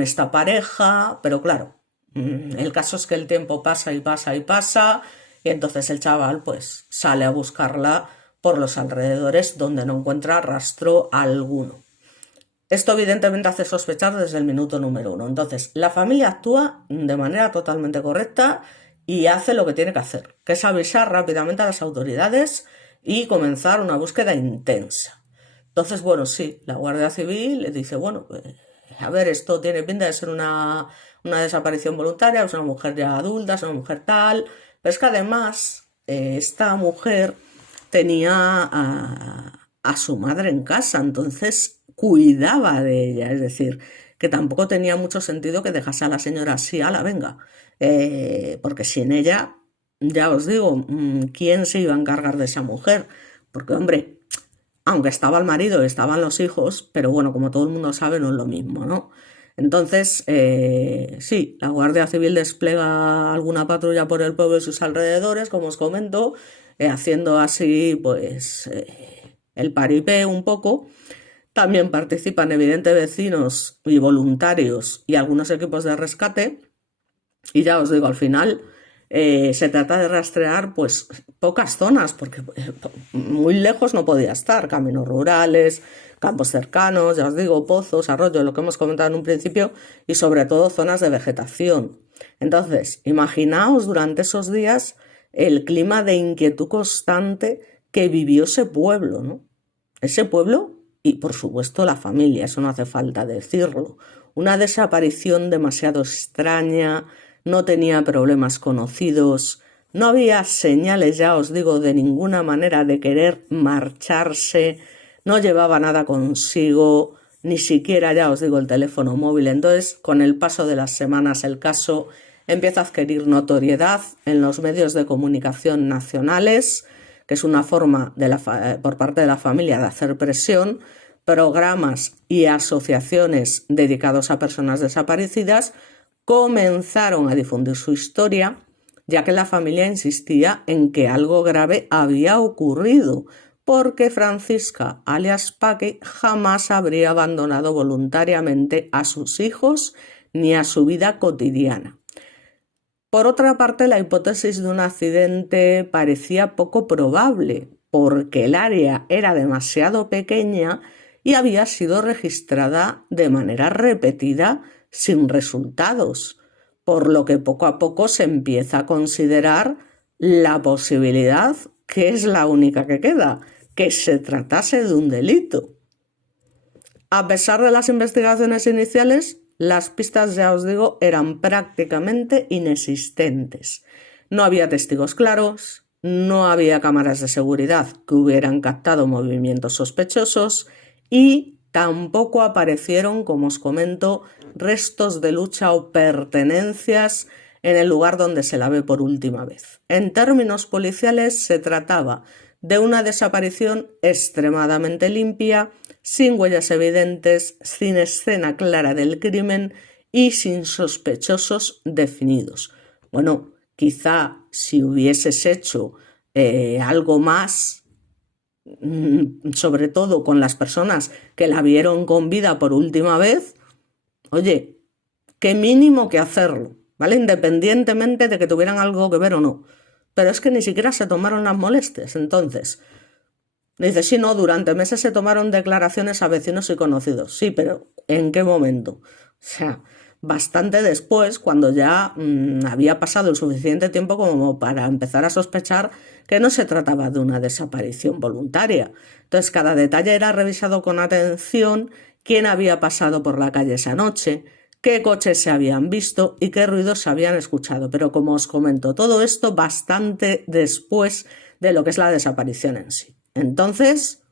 esta pareja, pero claro, el caso es que el tiempo pasa y pasa y pasa, y entonces el chaval pues sale a buscarla por los alrededores donde no encuentra rastro alguno. Esto evidentemente hace sospechar desde el minuto número 1. Entonces, la familia actúa de manera totalmente correcta y hace lo que tiene que hacer, que es avisar rápidamente a las autoridades y comenzar una búsqueda intensa. Entonces, bueno, sí, la Guardia Civil le dice, bueno, a ver, esto tiene pinta de ser una desaparición voluntaria, es una mujer ya adulta, es una mujer tal, pero es que además esta mujer tenía a su madre en casa, entonces cuidaba de ella, es decir, que tampoco tenía mucho sentido que dejase a la señora así, a la venga, porque sin ella, ya os digo, ¿quién se iba a encargar de esa mujer? Porque, hombre, aunque estaba el marido y estaban los hijos, pero bueno, como todo el mundo sabe, no es lo mismo, ¿no? Entonces, sí, la Guardia Civil despliega alguna patrulla por el pueblo y sus alrededores, como os comento, haciendo así, pues, el paripé un poco. También participan evidentes vecinos y voluntarios y algunos equipos de rescate. Y ya os digo, al final se trata de rastrear pues pocas zonas, porque muy lejos no podía estar, caminos rurales, campos cercanos, ya os digo, pozos, arroyos, lo que hemos comentado en un principio, y sobre todo zonas de vegetación. Entonces, imaginaos durante esos días el clima de inquietud constante que vivió ese pueblo, ¿no? Ese pueblo y, por supuesto, la familia, eso no hace falta decirlo. Una desaparición demasiado extraña, no tenía problemas conocidos, no había señales, ya os digo, de ninguna manera de querer marcharse, no llevaba nada consigo, ni siquiera, ya os digo, el teléfono móvil. Entonces, con el paso de las semanas, el caso empieza a adquirir notoriedad en los medios de comunicación nacionales, que es una forma por parte de la familia de hacer presión. Programas y asociaciones dedicados a personas desaparecidas comenzaron a difundir su historia, ya que la familia insistía en que algo grave había ocurrido, porque Francisca, alias Paqui, jamás habría abandonado voluntariamente a sus hijos ni a su vida cotidiana. Por otra parte, la hipótesis de un accidente parecía poco probable, porque el área era demasiado pequeña y había sido registrada de manera repetida sin resultados, por lo que poco a poco se empieza a considerar la posibilidad, que es la única que queda, que se tratase de un delito. A pesar de las investigaciones iniciales, las pistas, ya os digo, eran prácticamente inexistentes. No había testigos claros, no había cámaras de seguridad que hubieran captado movimientos sospechosos y tampoco aparecieron, como os comento, restos de lucha o pertenencias en el lugar donde se la ve por última vez. En términos policiales, se trataba de una desaparición extremadamente limpia, sin huellas evidentes, sin escena clara del crimen y sin sospechosos definidos. Bueno, quizá si hubieses hecho algo más, sobre todo con las personas que la vieron con vida por última vez, oye, qué mínimo que hacerlo, ¿vale? Independientemente de que tuvieran algo que ver o no. Pero es que ni siquiera se tomaron las molestias. Entonces, dice, sí, no, durante meses se tomaron declaraciones a vecinos y conocidos. Sí, pero ¿en qué momento? O sea, bastante después, cuando ya había pasado el suficiente tiempo como para empezar a sospechar que no se trataba de una desaparición voluntaria. Entonces, cada detalle era revisado con atención: quién había pasado por la calle esa noche, qué coches se habían visto y qué ruidos se habían escuchado. Pero como os comento, todo esto bastante después de lo que es la desaparición en sí. Entonces,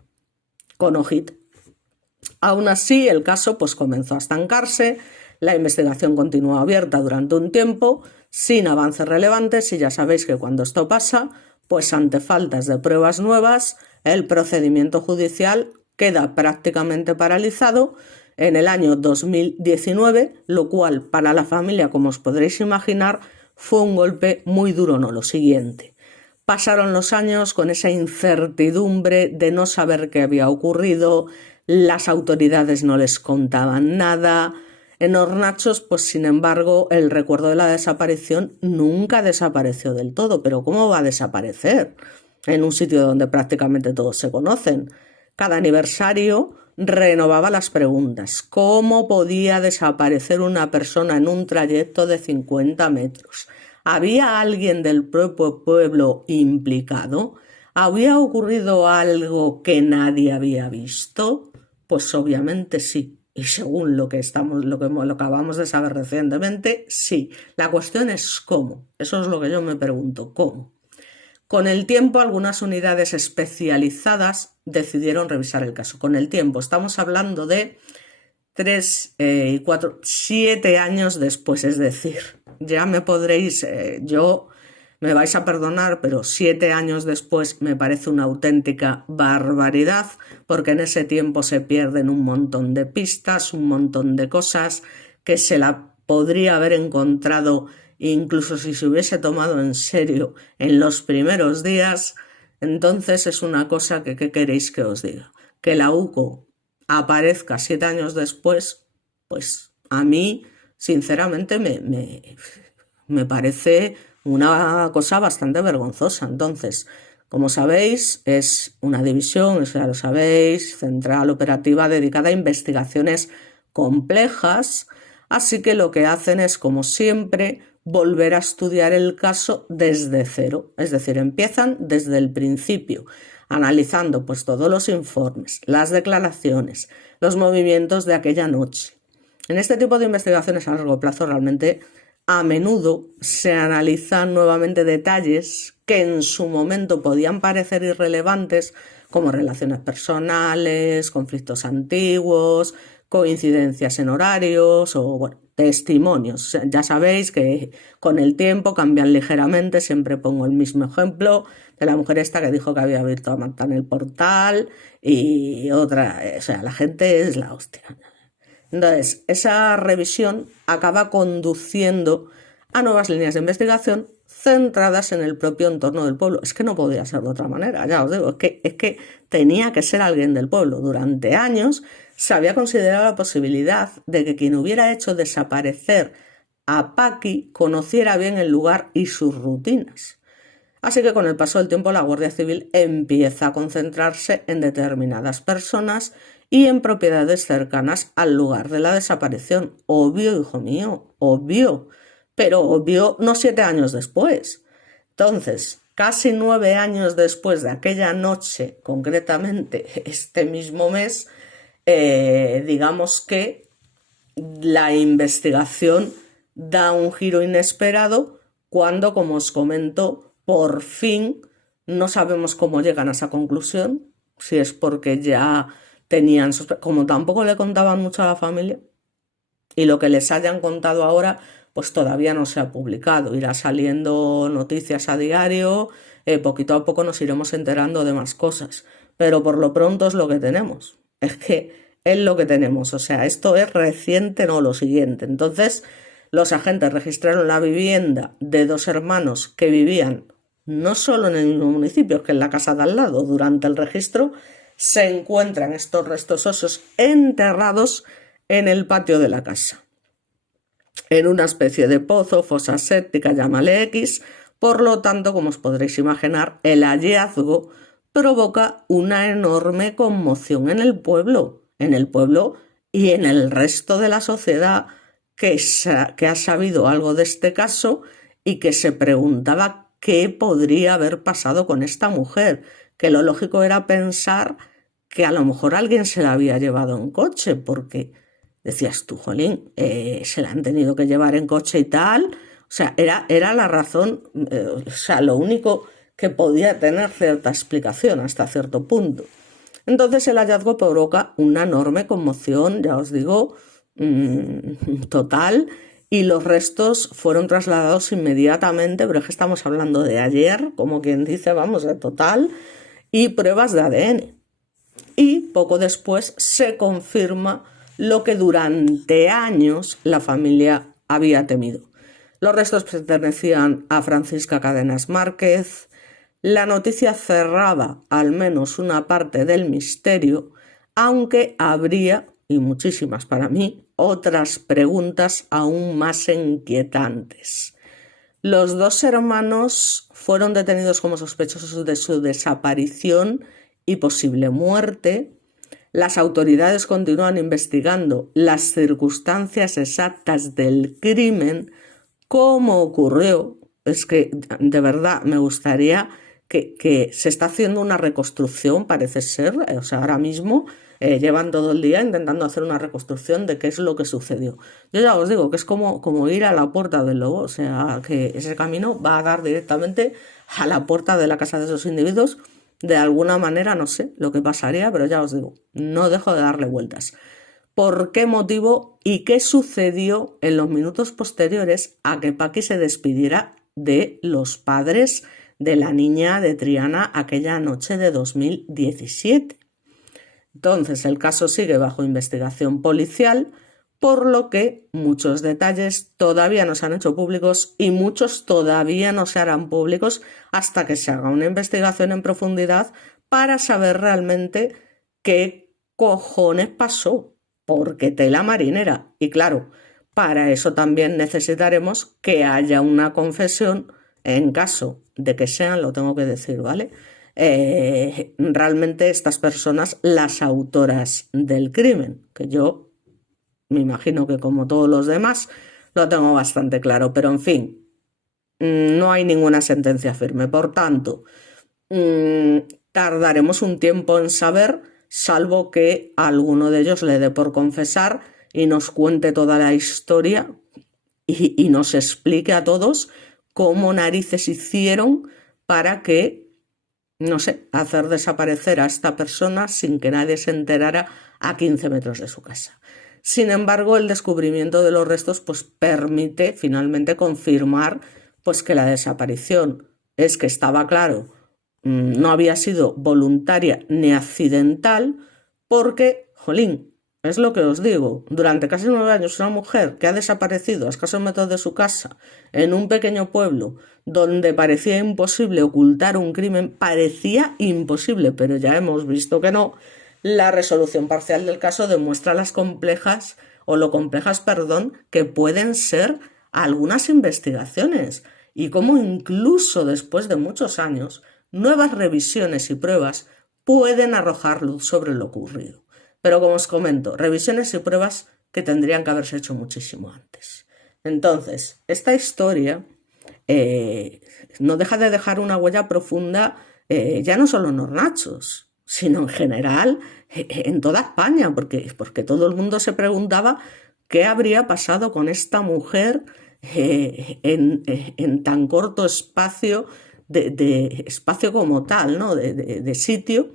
con ojito. Aún así, el caso pues comenzó a estancarse, la investigación continuó abierta durante un tiempo, sin avances relevantes, y ya sabéis que cuando esto pasa, pues ante faltas de pruebas nuevas, el procedimiento judicial queda prácticamente paralizado en el año 2019, lo cual para la familia, como os podréis imaginar, fue un golpe muy duro, no lo siguiente. Pasaron los años con esa incertidumbre de no saber qué había ocurrido, las autoridades no les contaban nada. En Hornachos, pues sin embargo, el recuerdo de la desaparición nunca desapareció del todo. Pero ¿cómo va a desaparecer en un sitio donde prácticamente todos se conocen? Cada aniversario renovaba las preguntas. ¿Cómo podía desaparecer una persona en un trayecto de 50 metros? ¿Había alguien del propio pueblo implicado? ¿Había ocurrido algo que nadie había visto? Pues obviamente sí. Y según lo que acabamos de saber recientemente, sí. La cuestión es cómo. Eso es lo que yo me pregunto, ¿cómo? Con el tiempo, algunas unidades especializadas decidieron revisar el caso. Con el tiempo, estamos hablando de 3 y 4, 7 años después, es decir, ya me podréis, me vais a perdonar, pero 7 años después me parece una auténtica barbaridad, porque en ese tiempo se pierden un montón de pistas, un montón de cosas que se la podría haber encontrado incluso si se hubiese tomado en serio en los primeros días. Entonces es una cosa que, ¿qué queréis que os diga? Que la UCO aparezca 7 años después, pues a mí sinceramente me parece una cosa bastante vergonzosa. Entonces, como sabéis, es una división, ya lo sabéis, central operativa dedicada a investigaciones complejas, así que lo que hacen es, como siempre, volver a estudiar el caso desde cero, es decir, empiezan desde el principio, analizando pues todos los informes, las declaraciones, los movimientos de aquella noche. En este tipo de investigaciones a largo plazo realmente a menudo se analizan nuevamente detalles que en su momento podían parecer irrelevantes como relaciones personales, conflictos antiguos, coincidencias en horarios o, bueno, testimonios. Ya sabéis que con el tiempo cambian ligeramente, siempre pongo el mismo ejemplo de la mujer esta que dijo que había visto a Marta en el portal y otra, o sea, la gente es la hostia. Entonces, esa revisión acaba conduciendo a nuevas líneas de investigación centradas en el propio entorno del pueblo. Es que no podía ser de otra manera, ya os digo, es que tenía que ser alguien del pueblo. Durante años se había considerado la posibilidad de que quien hubiera hecho desaparecer a Paqui conociera bien el lugar y sus rutinas. Así que con el paso del tiempo la Guardia Civil empieza a concentrarse en determinadas personas y en propiedades cercanas al lugar de la desaparición. Obvio, hijo mío, obvio. Pero obvio no 7 años después. Entonces, casi 9 años después de aquella noche, concretamente este mismo mes, digamos que la investigación da un giro inesperado cuando, como os comento, por fin no sabemos cómo llegan a esa conclusión, si es porque ya tenían, como tampoco le contaban mucho a la familia, y lo que les hayan contado ahora, pues todavía no se ha publicado. Irá saliendo noticias a diario, poquito a poco nos iremos enterando de más cosas, pero por lo pronto es lo que tenemos. Es que es lo que tenemos, o sea, esto es reciente, no lo siguiente. Entonces, los agentes registraron la vivienda de 2 hermanos que vivían no solo en el mismo municipio, que en la casa de al lado. Durante el registro se encuentran estos restos óseos enterrados en el patio de la casa, en una especie de pozo, fosa séptica, llámale X. Por lo tanto, como os podréis imaginar, el hallazgo provoca una enorme conmoción en el pueblo y en el resto de la sociedad que ha sabido algo de este caso y que se preguntaba qué podría haber pasado con esta mujer, que lo lógico era pensar que a lo mejor alguien se la había llevado en coche, porque decías tú, jolín, se la han tenido que llevar en coche y tal. O sea, era la razón, o sea, lo único que podía tener cierta explicación hasta cierto punto. Entonces el hallazgo provoca una enorme conmoción, ya os digo, total, y los restos fueron trasladados inmediatamente, pero es que estamos hablando de ayer, como quien dice, vamos, de total, y pruebas de ADN. Y poco después se confirma lo que durante años la familia había temido. Los restos pertenecían a Francisca Cadenas Márquez. La noticia cerraba al menos una parte del misterio, aunque habría, y muchísimas para mí, otras preguntas aún más inquietantes. Los 2 hermanos fueron detenidos como sospechosos de su desaparición y posible muerte. Las autoridades continúan investigando las circunstancias exactas del crimen, cómo ocurrió. Es que de verdad me gustaría que se está haciendo una reconstrucción, parece ser, o sea, ahora mismo llevan todo el día intentando hacer una reconstrucción de qué es lo que sucedió. Yo ya os digo que es como ir a la puerta del lobo, o sea, que ese camino va a dar directamente a la puerta de la casa de esos individuos. De alguna manera, no sé lo que pasaría, pero ya os digo, no dejo de darle vueltas. ¿Por qué motivo y qué sucedió en los minutos posteriores a que Paqui se despidiera de los padres de la niña de Triana aquella noche de 2017? Entonces, el caso sigue bajo investigación policial, por lo que muchos detalles todavía no se han hecho públicos y muchos todavía no se harán públicos hasta que se haga una investigación en profundidad para saber realmente qué cojones pasó, porque tela marinera. Y claro, para eso también necesitaremos que haya una confesión en caso de que sean, lo tengo que decir, ¿vale? Realmente estas personas las autoras del crimen, que yo me imagino que como todos los demás lo tengo bastante claro, pero en fin, no hay ninguna sentencia firme, por tanto, tardaremos un tiempo en saber, salvo que a alguno de ellos le dé por confesar y nos cuente toda la historia y nos explique a todos cómo narices hicieron para que no sé, hacer desaparecer a esta persona sin que nadie se enterara a 15 metros de su casa. Sin embargo, el descubrimiento de los restos pues permite finalmente confirmar pues que la desaparición es que estaba claro, no había sido voluntaria ni accidental, porque, jolín, es lo que os digo, durante casi 9 años una mujer que ha desaparecido a escasos metros de su casa en un pequeño pueblo donde parecía imposible ocultar un crimen, parecía imposible, pero ya hemos visto que no. La resolución parcial del caso demuestra las complejas o lo complejas, perdón, que pueden ser algunas investigaciones y cómo incluso después de muchos años nuevas revisiones y pruebas pueden arrojar luz sobre lo ocurrido. Pero como os comento, revisiones y pruebas que tendrían que haberse hecho muchísimo antes. Entonces, esta historia no deja de dejar una huella profunda, ya no solo en Hornachos, sino en general en toda España, porque todo el mundo se preguntaba qué habría pasado con esta mujer en tan corto espacio de espacio como tal, ¿no? de sitio.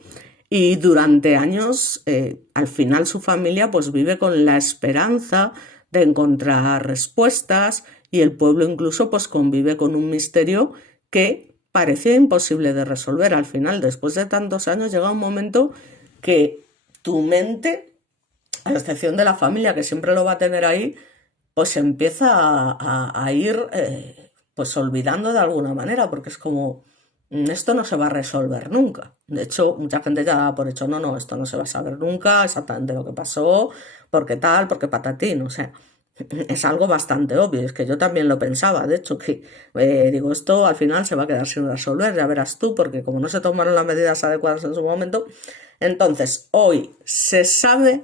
Y durante años, al final su familia pues vive con la esperanza de encontrar respuestas y el pueblo incluso pues convive con un misterio que parecía imposible de resolver. Al final, después de tantos años, llega un momento que tu mente, a excepción de la familia que siempre lo va a tener ahí, pues empieza a ir pues olvidando de alguna manera, porque es como, esto no se va a resolver nunca. De hecho, mucha gente ya da por hecho, no, esto no se va a saber nunca exactamente lo que pasó, porque tal, porque patatín, o sea, es algo bastante obvio, es que yo también lo pensaba, de hecho, que digo, esto al final se va a quedar sin resolver, ya verás tú, porque como no se tomaron las medidas adecuadas en su momento, entonces hoy se sabe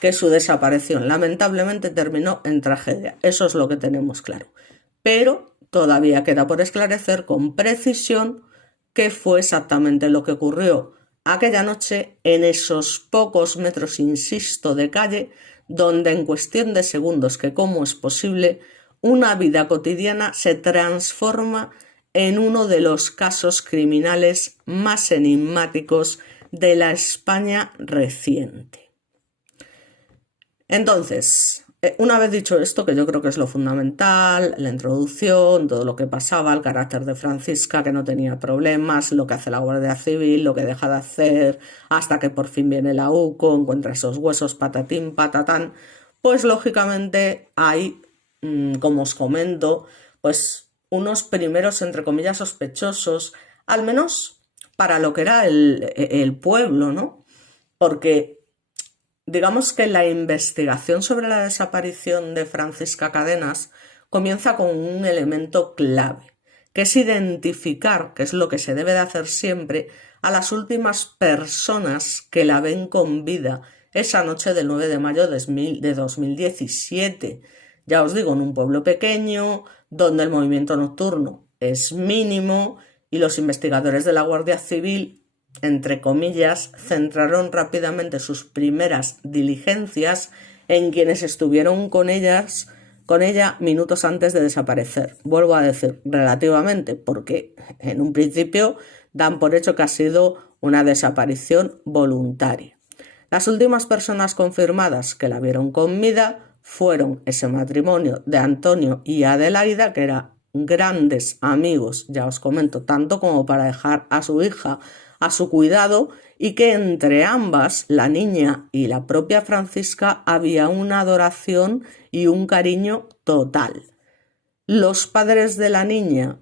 que su desaparición lamentablemente terminó en tragedia, eso es lo que tenemos claro, pero todavía queda por esclarecer con precisión qué fue exactamente lo que ocurrió aquella noche en esos pocos metros, insisto, de calle, donde en cuestión de segundos, que cómo es posible, una vida cotidiana se transforma en uno de los casos criminales más enigmáticos de la España reciente. Entonces, una vez dicho esto, que yo creo que es lo fundamental, la introducción, todo lo que pasaba, el carácter de Francisca, que no tenía problemas, lo que hace la Guardia Civil, lo que deja de hacer, hasta que por fin viene la UCO, encuentra esos huesos, patatín, patatán, pues lógicamente hay, como os comento, pues unos primeros, entre comillas, sospechosos, al menos para lo que era el pueblo, ¿no? Porque digamos que la investigación sobre la desaparición de Francisca Cadenas comienza con un elemento clave, que es identificar, que es lo que se debe de hacer siempre, a las últimas personas que la ven con vida esa noche del 9 de mayo de 2017. Ya os digo, en un pueblo pequeño, donde el movimiento nocturno es mínimo y los investigadores de la Guardia Civil, entre comillas, centraron rápidamente sus primeras diligencias en quienes estuvieron con ella minutos antes de desaparecer. Vuelvo a decir relativamente, porque en un principio dan por hecho que ha sido una desaparición voluntaria. Las últimas personas confirmadas que la vieron con vida fueron ese matrimonio de Antonio y Adelaida, que eran grandes amigos, ya os comento, tanto como para dejar a su hija a su cuidado, y que entre ambas, la niña y la propia Francisca, había una adoración y un cariño total. Los padres de la niña,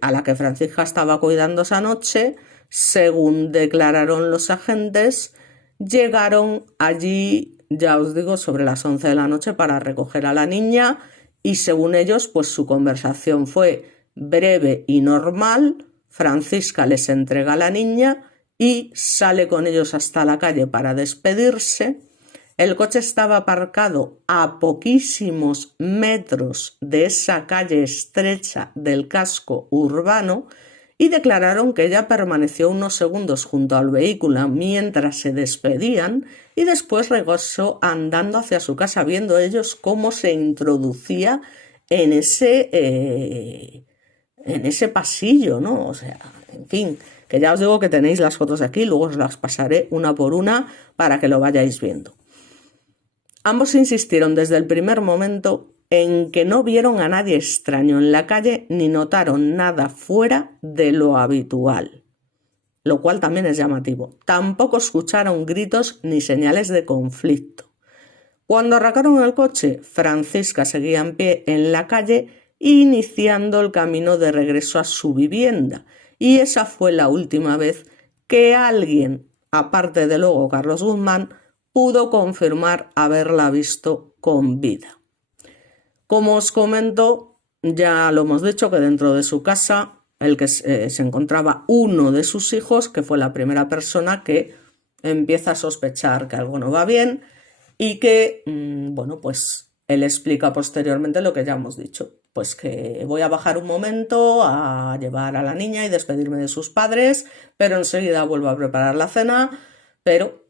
a la que Francisca estaba cuidando esa noche, según declararon los agentes, llegaron allí, ya os digo, sobre las 11 de la noche para recoger a la niña, y según ellos, pues su conversación fue breve y normal. Francisca les entrega a la niña y sale con ellos hasta la calle para despedirse. El coche estaba aparcado a poquísimos metros de esa calle estrecha del casco urbano y declararon que ella permaneció unos segundos junto al vehículo mientras se despedían y después regresó andando hacia su casa, viendo ellos cómo se introducía en ese pasillo, ¿no? O sea, en fin, que ya os digo que tenéis las fotos aquí, luego os las pasaré una por una para que lo vayáis viendo. Ambos insistieron desde el primer momento en que no vieron a nadie extraño en la calle ni notaron nada fuera de lo habitual, lo cual también es llamativo. Tampoco escucharon gritos ni señales de conflicto. Cuando arrancaron el coche, Francisca seguía en pie en la calle, iniciando el camino de regreso a su vivienda, y esa fue la última vez que alguien, aparte de luego Carlos Guzmán, pudo confirmar haberla visto con vida. Como os comento, ya lo hemos dicho que dentro de su casa el que se encontraba uno de sus hijos, que fue la primera persona que empieza a sospechar que algo no va bien y que, bueno, pues él explica posteriormente lo que ya hemos dicho, pues que voy a bajar un momento a llevar a la niña y despedirme de sus padres, pero enseguida vuelvo a preparar la cena, pero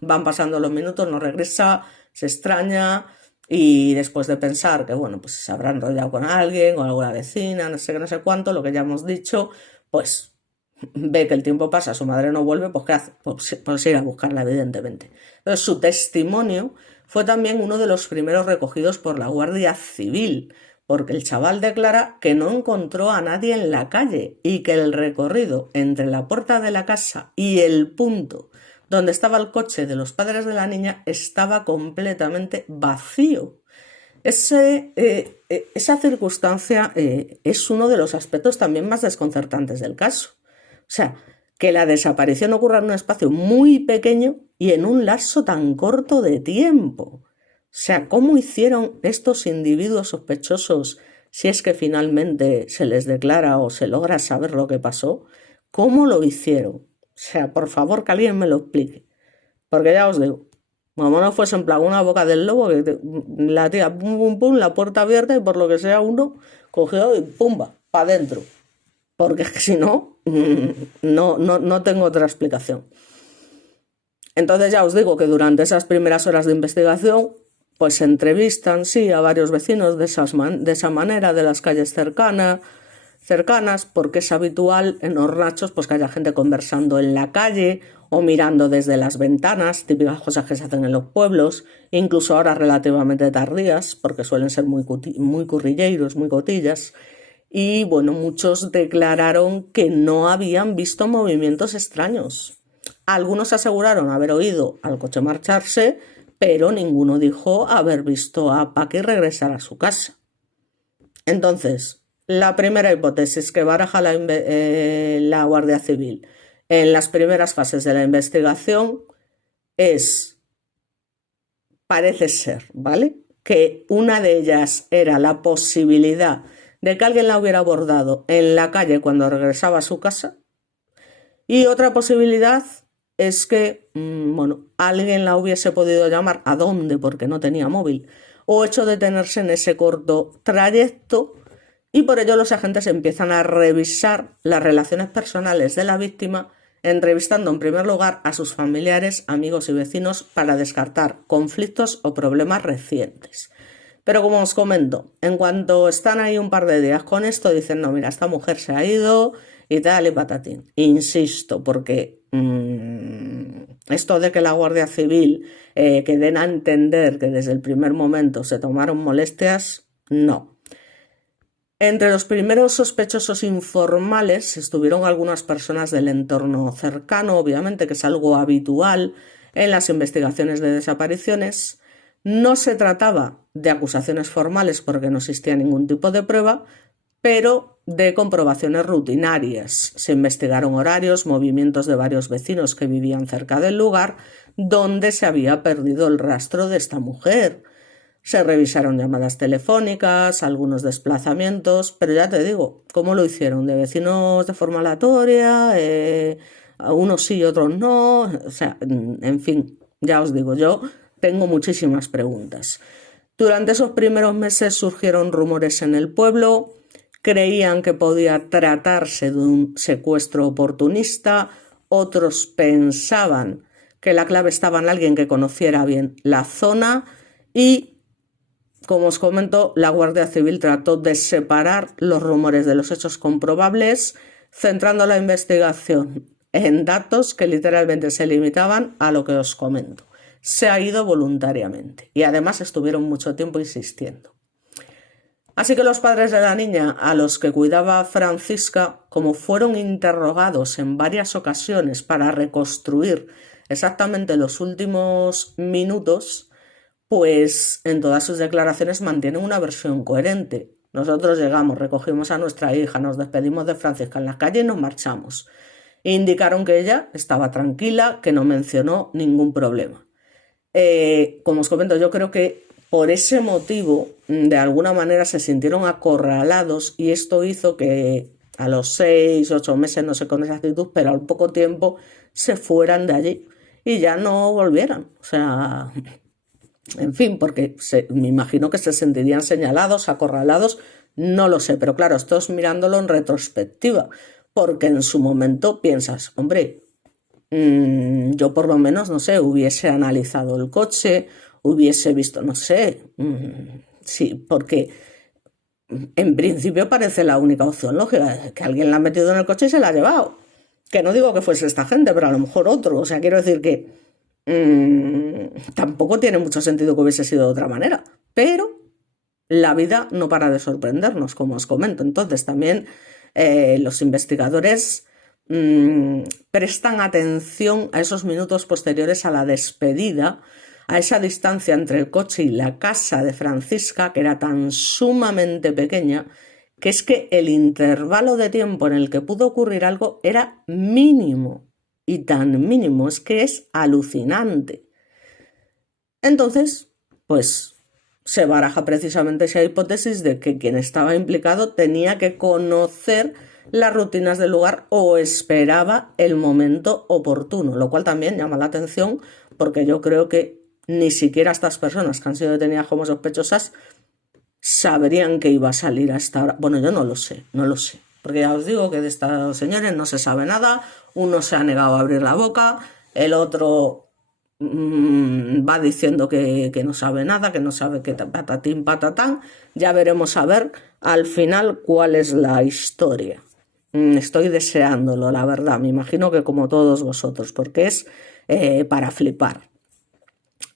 van pasando los minutos, no regresa, se extraña. Y después de pensar que, bueno, pues se habrá enrollado con alguien o alguna vecina, no sé qué, no sé cuánto, lo que ya hemos dicho, pues ve que el tiempo pasa, su madre no vuelve, pues ¿qué hace? Pues ir a buscarla, evidentemente. Pero su testimonio fue también uno de los primeros recogidos por la Guardia Civil, porque el chaval declara que no encontró a nadie en la calle y que el recorrido entre la puerta de la casa y el punto donde estaba el coche de los padres de la niña estaba completamente vacío. Esa circunstancia es uno de los aspectos también más desconcertantes del caso. O sea, que la desaparición ocurra en un espacio muy pequeño y en un lapso tan corto de tiempo. O sea, ¿cómo hicieron estos individuos sospechosos, si es que finalmente se les declara o se logra saber lo que pasó? ¿Cómo lo hicieron? O sea, por favor, que alguien me lo explique. Porque ya os digo, como no fuese en plan una boca del lobo, que la tía, pum, pum, pum, la puerta abierta y por lo que sea uno cogió y pumba, para adentro. Porque si no, no tengo otra explicación. Entonces ya os digo que durante esas primeras horas de investigación, pues se entrevistan, sí, a varios vecinos de esa manera, de las calles cercanas, porque es habitual en Hornachos pues que haya gente conversando en la calle o mirando desde las ventanas, típicas cosas que se hacen en los pueblos, incluso ahora relativamente tardías, porque suelen ser muy currilleros, muy cotillas. Y bueno, muchos declararon que no habían visto movimientos extraños. Algunos aseguraron haber oído al coche marcharse, pero ninguno dijo haber visto a Paqui regresar a su casa. Entonces, la primera hipótesis que baraja la Guardia Civil en las primeras fases de la investigación parece ser, ¿vale?, que una de ellas era la posibilidad de que alguien la hubiera abordado en la calle cuando regresaba a su casa, y otra posibilidad es que, alguien la hubiese podido llamar ¿a dónde?, porque no tenía móvil, o hecho detenerse en ese corto trayecto. Y por ello los agentes empiezan a revisar las relaciones personales de la víctima, entrevistando en primer lugar a sus familiares, amigos y vecinos para descartar conflictos o problemas recientes. Pero como os comento, en cuanto están ahí un par de días con esto, dicen, no, mira, esta mujer se ha ido y tal y patatín. Insisto, porque esto de que la Guardia Civil que den a entender que desde el primer momento se tomaron molestias, no. Entre los primeros sospechosos informales estuvieron algunas personas del entorno cercano, obviamente, que es algo habitual en las investigaciones de desapariciones. No se trataba de acusaciones formales porque no existía ningún tipo de prueba, pero de comprobaciones rutinarias. Se investigaron horarios, movimientos de varios vecinos que vivían cerca del lugar donde se había perdido el rastro de esta mujer. Se revisaron llamadas telefónicas, algunos desplazamientos, pero ya te digo, ¿cómo lo hicieron? ¿De vecinos de forma aleatoria? Unos sí y otros no. O sea, en fin, ya os digo, yo tengo muchísimas preguntas. Durante esos primeros meses surgieron rumores en el pueblo, creían que podía tratarse de un secuestro oportunista, otros pensaban que la clave estaba en alguien que conociera bien la zona y, como os comento, la Guardia Civil trató de separar los rumores de los hechos comprobables, centrando la investigación en datos que literalmente se limitaban a lo que os comento. Se ha ido voluntariamente y además estuvieron mucho tiempo insistiendo. Así que los padres de la niña, a los que cuidaba Francisca, como fueron interrogados en varias ocasiones para reconstruir exactamente los últimos minutos, pues en todas sus declaraciones mantienen una versión coherente. Nosotros llegamos, recogimos a nuestra hija, nos despedimos de Francisca en la calle y nos marchamos. Indicaron que ella estaba tranquila, que no mencionó ningún problema. Como os comento, yo creo que por ese motivo, de alguna manera se sintieron acorralados y esto hizo que a los 6, 8 meses, no sé con exactitud, pero al poco tiempo se fueran de allí y ya no volvieran. O sea, en fin, porque me imagino que se sentirían señalados, acorralados, no lo sé, pero claro, esto es mirándolo en retrospectiva, porque en su momento piensas, hombre, yo por lo menos, no sé, hubiese analizado el coche, hubiese visto, no sé, sí, porque en principio parece la única opción lógica, que alguien la ha metido en el coche y se la ha llevado. Que no digo que fuese esta gente, pero a lo mejor otro. O sea, quiero decir que tampoco tiene mucho sentido que hubiese sido de otra manera. Pero la vida no para de sorprendernos, como os comento. Entonces también los investigadores prestan atención a esos minutos posteriores a la despedida, a esa distancia entre el coche y la casa de Francisca, que era tan sumamente pequeña, que es que el intervalo de tiempo en el que pudo ocurrir algo era mínimo, y tan mínimo, es que es alucinante. Entonces, pues se baraja precisamente esa hipótesis de que quien estaba implicado tenía que conocer las rutinas del lugar o esperaba el momento oportuno, lo cual también llama la atención porque yo creo que ni siquiera estas personas que han sido detenidas como sospechosas sabrían que iba a salir a esta hora. Bueno, yo no lo sé, porque ya os digo que de estos señores no se sabe nada, uno se ha negado a abrir la boca, el otro va diciendo que no sabe nada, que no sabe qué patatín patatán. Ya veremos a ver al final cuál es la historia. Estoy deseándolo, la verdad, me imagino que como todos vosotros, porque es para flipar.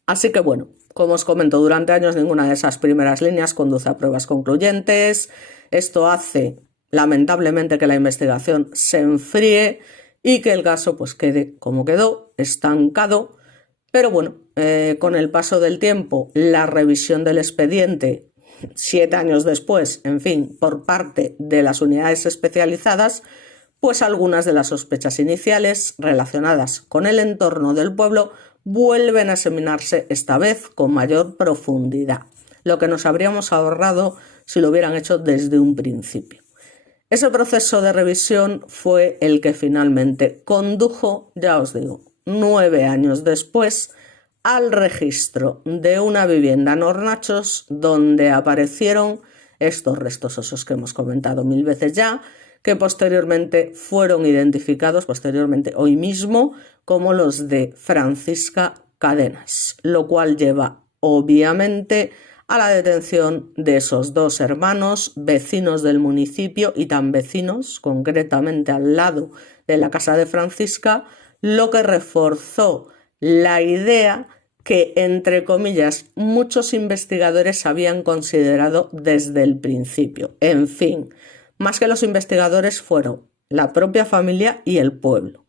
Así que bueno, como os comento, durante años ninguna de esas primeras líneas conduce a pruebas concluyentes. Esto hace, lamentablemente, que la investigación se enfríe y que el caso pues quede como quedó, estancado. Pero bueno, con el paso del tiempo, la revisión del expediente, 7 años después, en fin, por parte de las unidades especializadas, pues algunas de las sospechas iniciales relacionadas con el entorno del pueblo vuelven a examinarse esta vez con mayor profundidad, lo que nos habríamos ahorrado si lo hubieran hecho desde un principio. Ese proceso de revisión fue el que finalmente condujo, ya os digo, 9 años después, al registro de una vivienda en Hornachos donde aparecieron estos restos óseos que hemos comentado 1000 veces ya, que posteriormente fueron identificados, hoy mismo, como los de Francisca Cadenas, lo cual lleva obviamente a la detención de esos 2 hermanos, vecinos del municipio y tan vecinos, concretamente al lado de la casa de Francisca, lo que reforzó la idea que, entre comillas, muchos investigadores habían considerado desde el principio. En fin, más que los investigadores fueron la propia familia y el pueblo.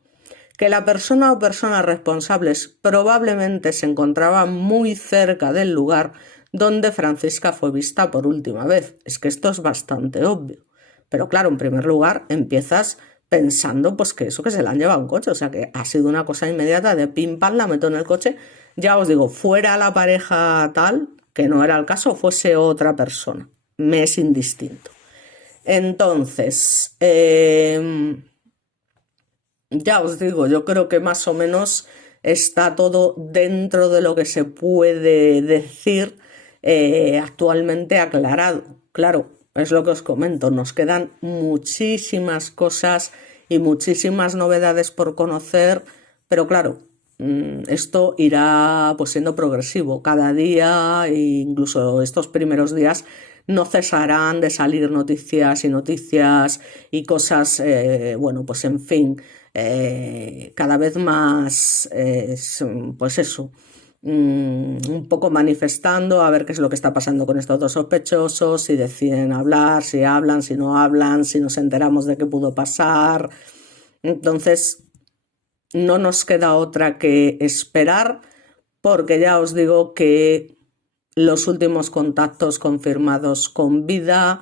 Que la persona o personas responsables probablemente se encontraban muy cerca del lugar donde Francisca fue vista por última vez. Es que esto es bastante obvio. Pero claro, en primer lugar, empiezas pensando pues que eso, que se la han llevado en coche, o sea que ha sido una cosa inmediata de pim pam, la meto en el coche. Ya os digo, fuera la pareja tal, que no era el caso, fuese otra persona, me es indistinto. Entonces, ya os digo, yo creo que más o menos está todo dentro de lo que se puede decir actualmente aclarado. Claro, es lo que os comento, nos quedan muchísimas cosas y muchísimas novedades por conocer, pero claro, esto irá pues siendo progresivo. Cada día, e incluso estos primeros días, no cesarán de salir noticias y noticias y cosas, bueno, pues en fin, cada vez más, pues eso, un poco manifestando a ver qué es lo que está pasando con estos dos sospechosos, si deciden hablar, si hablan, si no hablan, si nos enteramos de qué pudo pasar. Entonces, no nos queda otra que esperar, porque ya os digo que los últimos contactos confirmados con vida,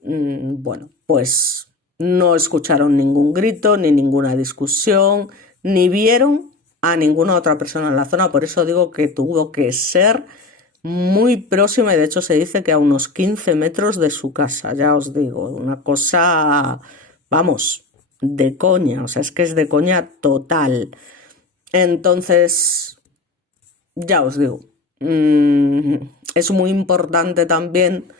bueno, pues no escucharon ningún grito, ni ninguna discusión, ni vieron a ninguna otra persona en la zona. Por eso digo que tuvo que ser muy próxima, y de hecho se dice que a unos 15 metros de su casa, ya os digo, una cosa, vamos, de coña, o sea, es que es de coña total. Entonces, ya os digo, es muy importante también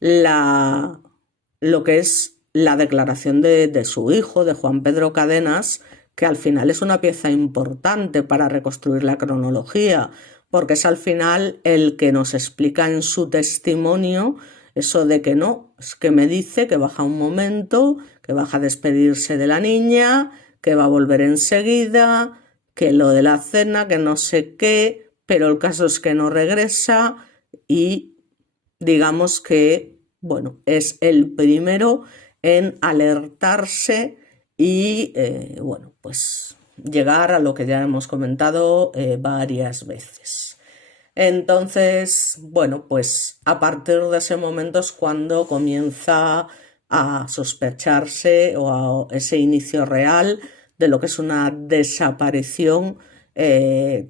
lo que es la declaración de su hijo, de Juan Pedro Cadenas, que al final es una pieza importante para reconstruir la cronología, porque es al final el que nos explica en su testimonio eso de que no, es que me dice que baja un momento, que baja a despedirse de la niña, que va a volver enseguida, que lo de la cena, que no sé qué, pero el caso es que no regresa y digamos que, bueno, es el primero en alertarse y, bueno, pues llegar a lo que ya hemos comentado varias veces. Entonces, bueno, pues a partir de ese momento es cuando comienza a sospecharse o a ese inicio real de lo que es una desaparición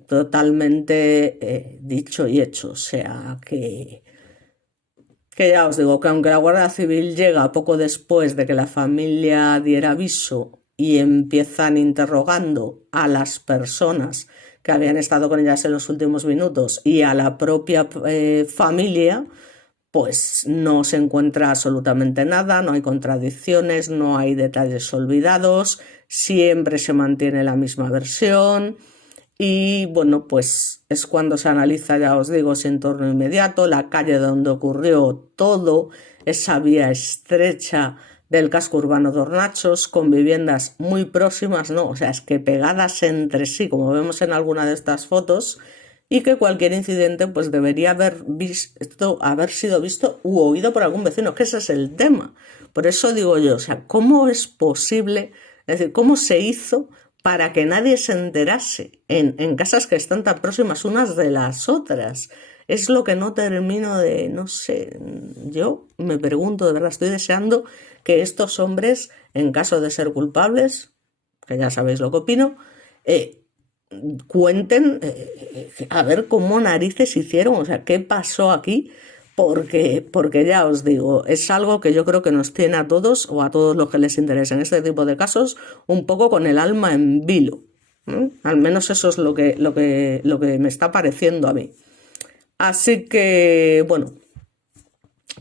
totalmente dicho y hecho. O sea, que ya os digo que aunque la Guardia Civil llega poco después de que la familia diera aviso y empiezan interrogando a las personas que habían estado con ellas en los últimos minutos y a la propia familia, pues no se encuentra absolutamente nada, no hay contradicciones, no hay detalles olvidados, siempre se mantiene la misma versión. Y bueno, pues es cuando se analiza, ya os digo, ese entorno inmediato, la calle donde ocurrió todo, esa vía estrecha del casco urbano de Hornachos, con viviendas muy próximas, ¿no? O sea, es que pegadas entre sí, como vemos en alguna de estas fotos, y que cualquier incidente pues debería haber sido visto u oído por algún vecino, que ese es el tema. Por eso digo yo, o sea, ¿cómo es posible? Es decir, ¿cómo se hizo para que nadie se enterase en casas que están tan próximas unas de las otras? Es lo que no termino de, no sé, yo me pregunto, de verdad, estoy deseando que estos hombres, en caso de ser culpables, que ya sabéis lo que opino, cuenten a ver cómo narices hicieron, o sea, qué pasó aquí, porque ya os digo, es algo que yo creo que nos tiene a todos o a todos los que les interesen este tipo de casos un poco con el alma en vilo. Al menos eso es lo que me está pareciendo a mí. Así que, bueno,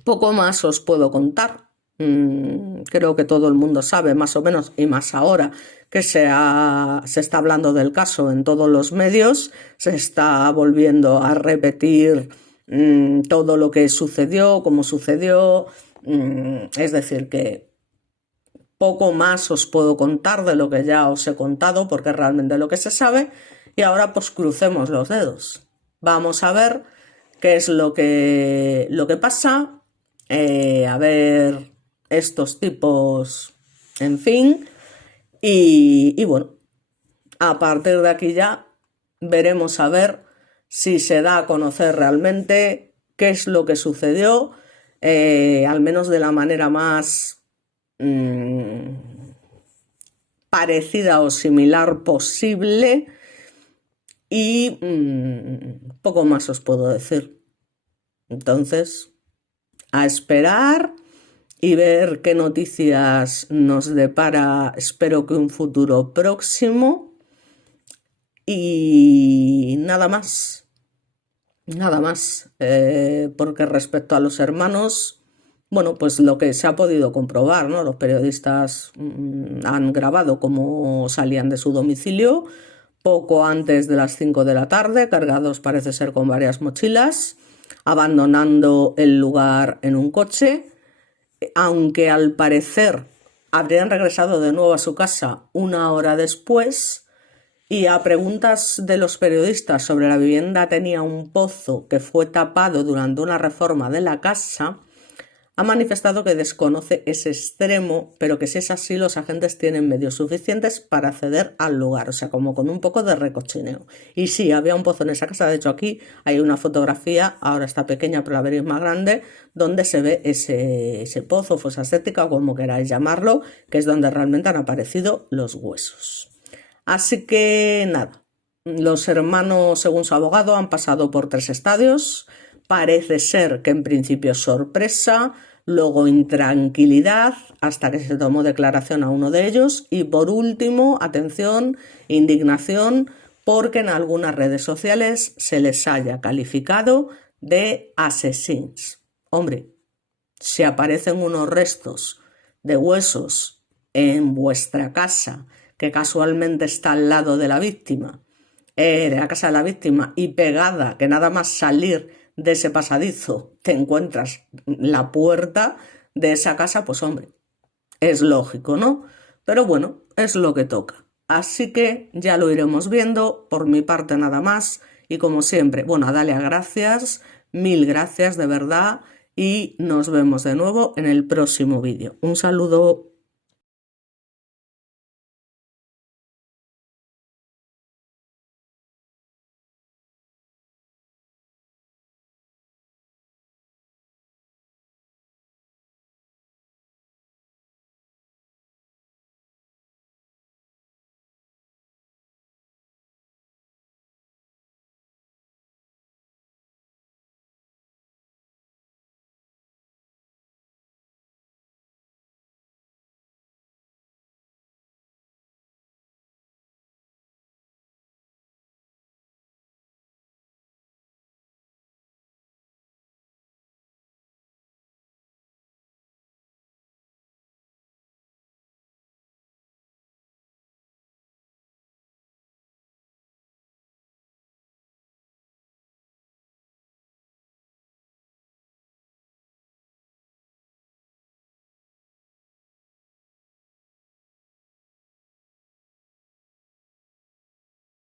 poco más os puedo contar. Creo que todo el mundo sabe más o menos, y más ahora que se está hablando del caso en todos los medios, se está volviendo a repetir todo lo que sucedió, cómo sucedió. Es decir, que poco más os puedo contar de lo que ya os he contado, porque es realmente lo que se sabe. Y ahora pues crucemos los dedos. Vamos a ver qué es lo que pasa. A ver estos tipos, en fin. Y bueno, a partir de aquí ya veremos a ver si se da a conocer realmente qué es lo que sucedió, al menos de la manera más parecida o similar posible. Y poco más os puedo decir. Entonces, a esperar y ver qué noticias nos depara, espero que un futuro próximo. Y nada más, porque respecto a los hermanos, bueno, pues lo que se ha podido comprobar, ¿no? Los periodistas han grabado cómo salían de su domicilio poco antes de las 5 de la tarde, cargados parece ser con varias mochilas. abandonando el lugar en un coche, aunque al parecer habrían regresado de nuevo a su casa una hora después. Y a preguntas de los periodistas sobre la vivienda tenía un pozo que fue tapado durante una reforma de la casa, ha manifestado que desconoce ese extremo, pero que si es así los agentes tienen medios suficientes para acceder al lugar, o sea, como con un poco de recochineo. Y sí, había un pozo en esa casa, de hecho aquí hay una fotografía, ahora está pequeña pero la veréis más grande, donde se ve ese pozo, fosa séptica o como queráis llamarlo, que es donde realmente han aparecido los huesos. Así que nada, los hermanos, según su abogado, han pasado por 3 estadios. Parece ser que en principio sorpresa, luego intranquilidad, hasta que se tomó declaración a uno de ellos, y por último, atención, indignación, porque en algunas redes sociales se les haya calificado de asesinos. Hombre, si aparecen unos restos de huesos en vuestra casa, que casualmente está al lado de la víctima, de la casa de la víctima, y pegada, que nada más salir de ese pasadizo te encuentras la puerta de esa casa, pues hombre, es lógico, ¿no? Pero bueno, es lo que toca. Así que ya lo iremos viendo, por mi parte nada más, y como siempre, bueno, a Dalia gracias, mil gracias de verdad, y nos vemos de nuevo en el próximo vídeo. Un saludo.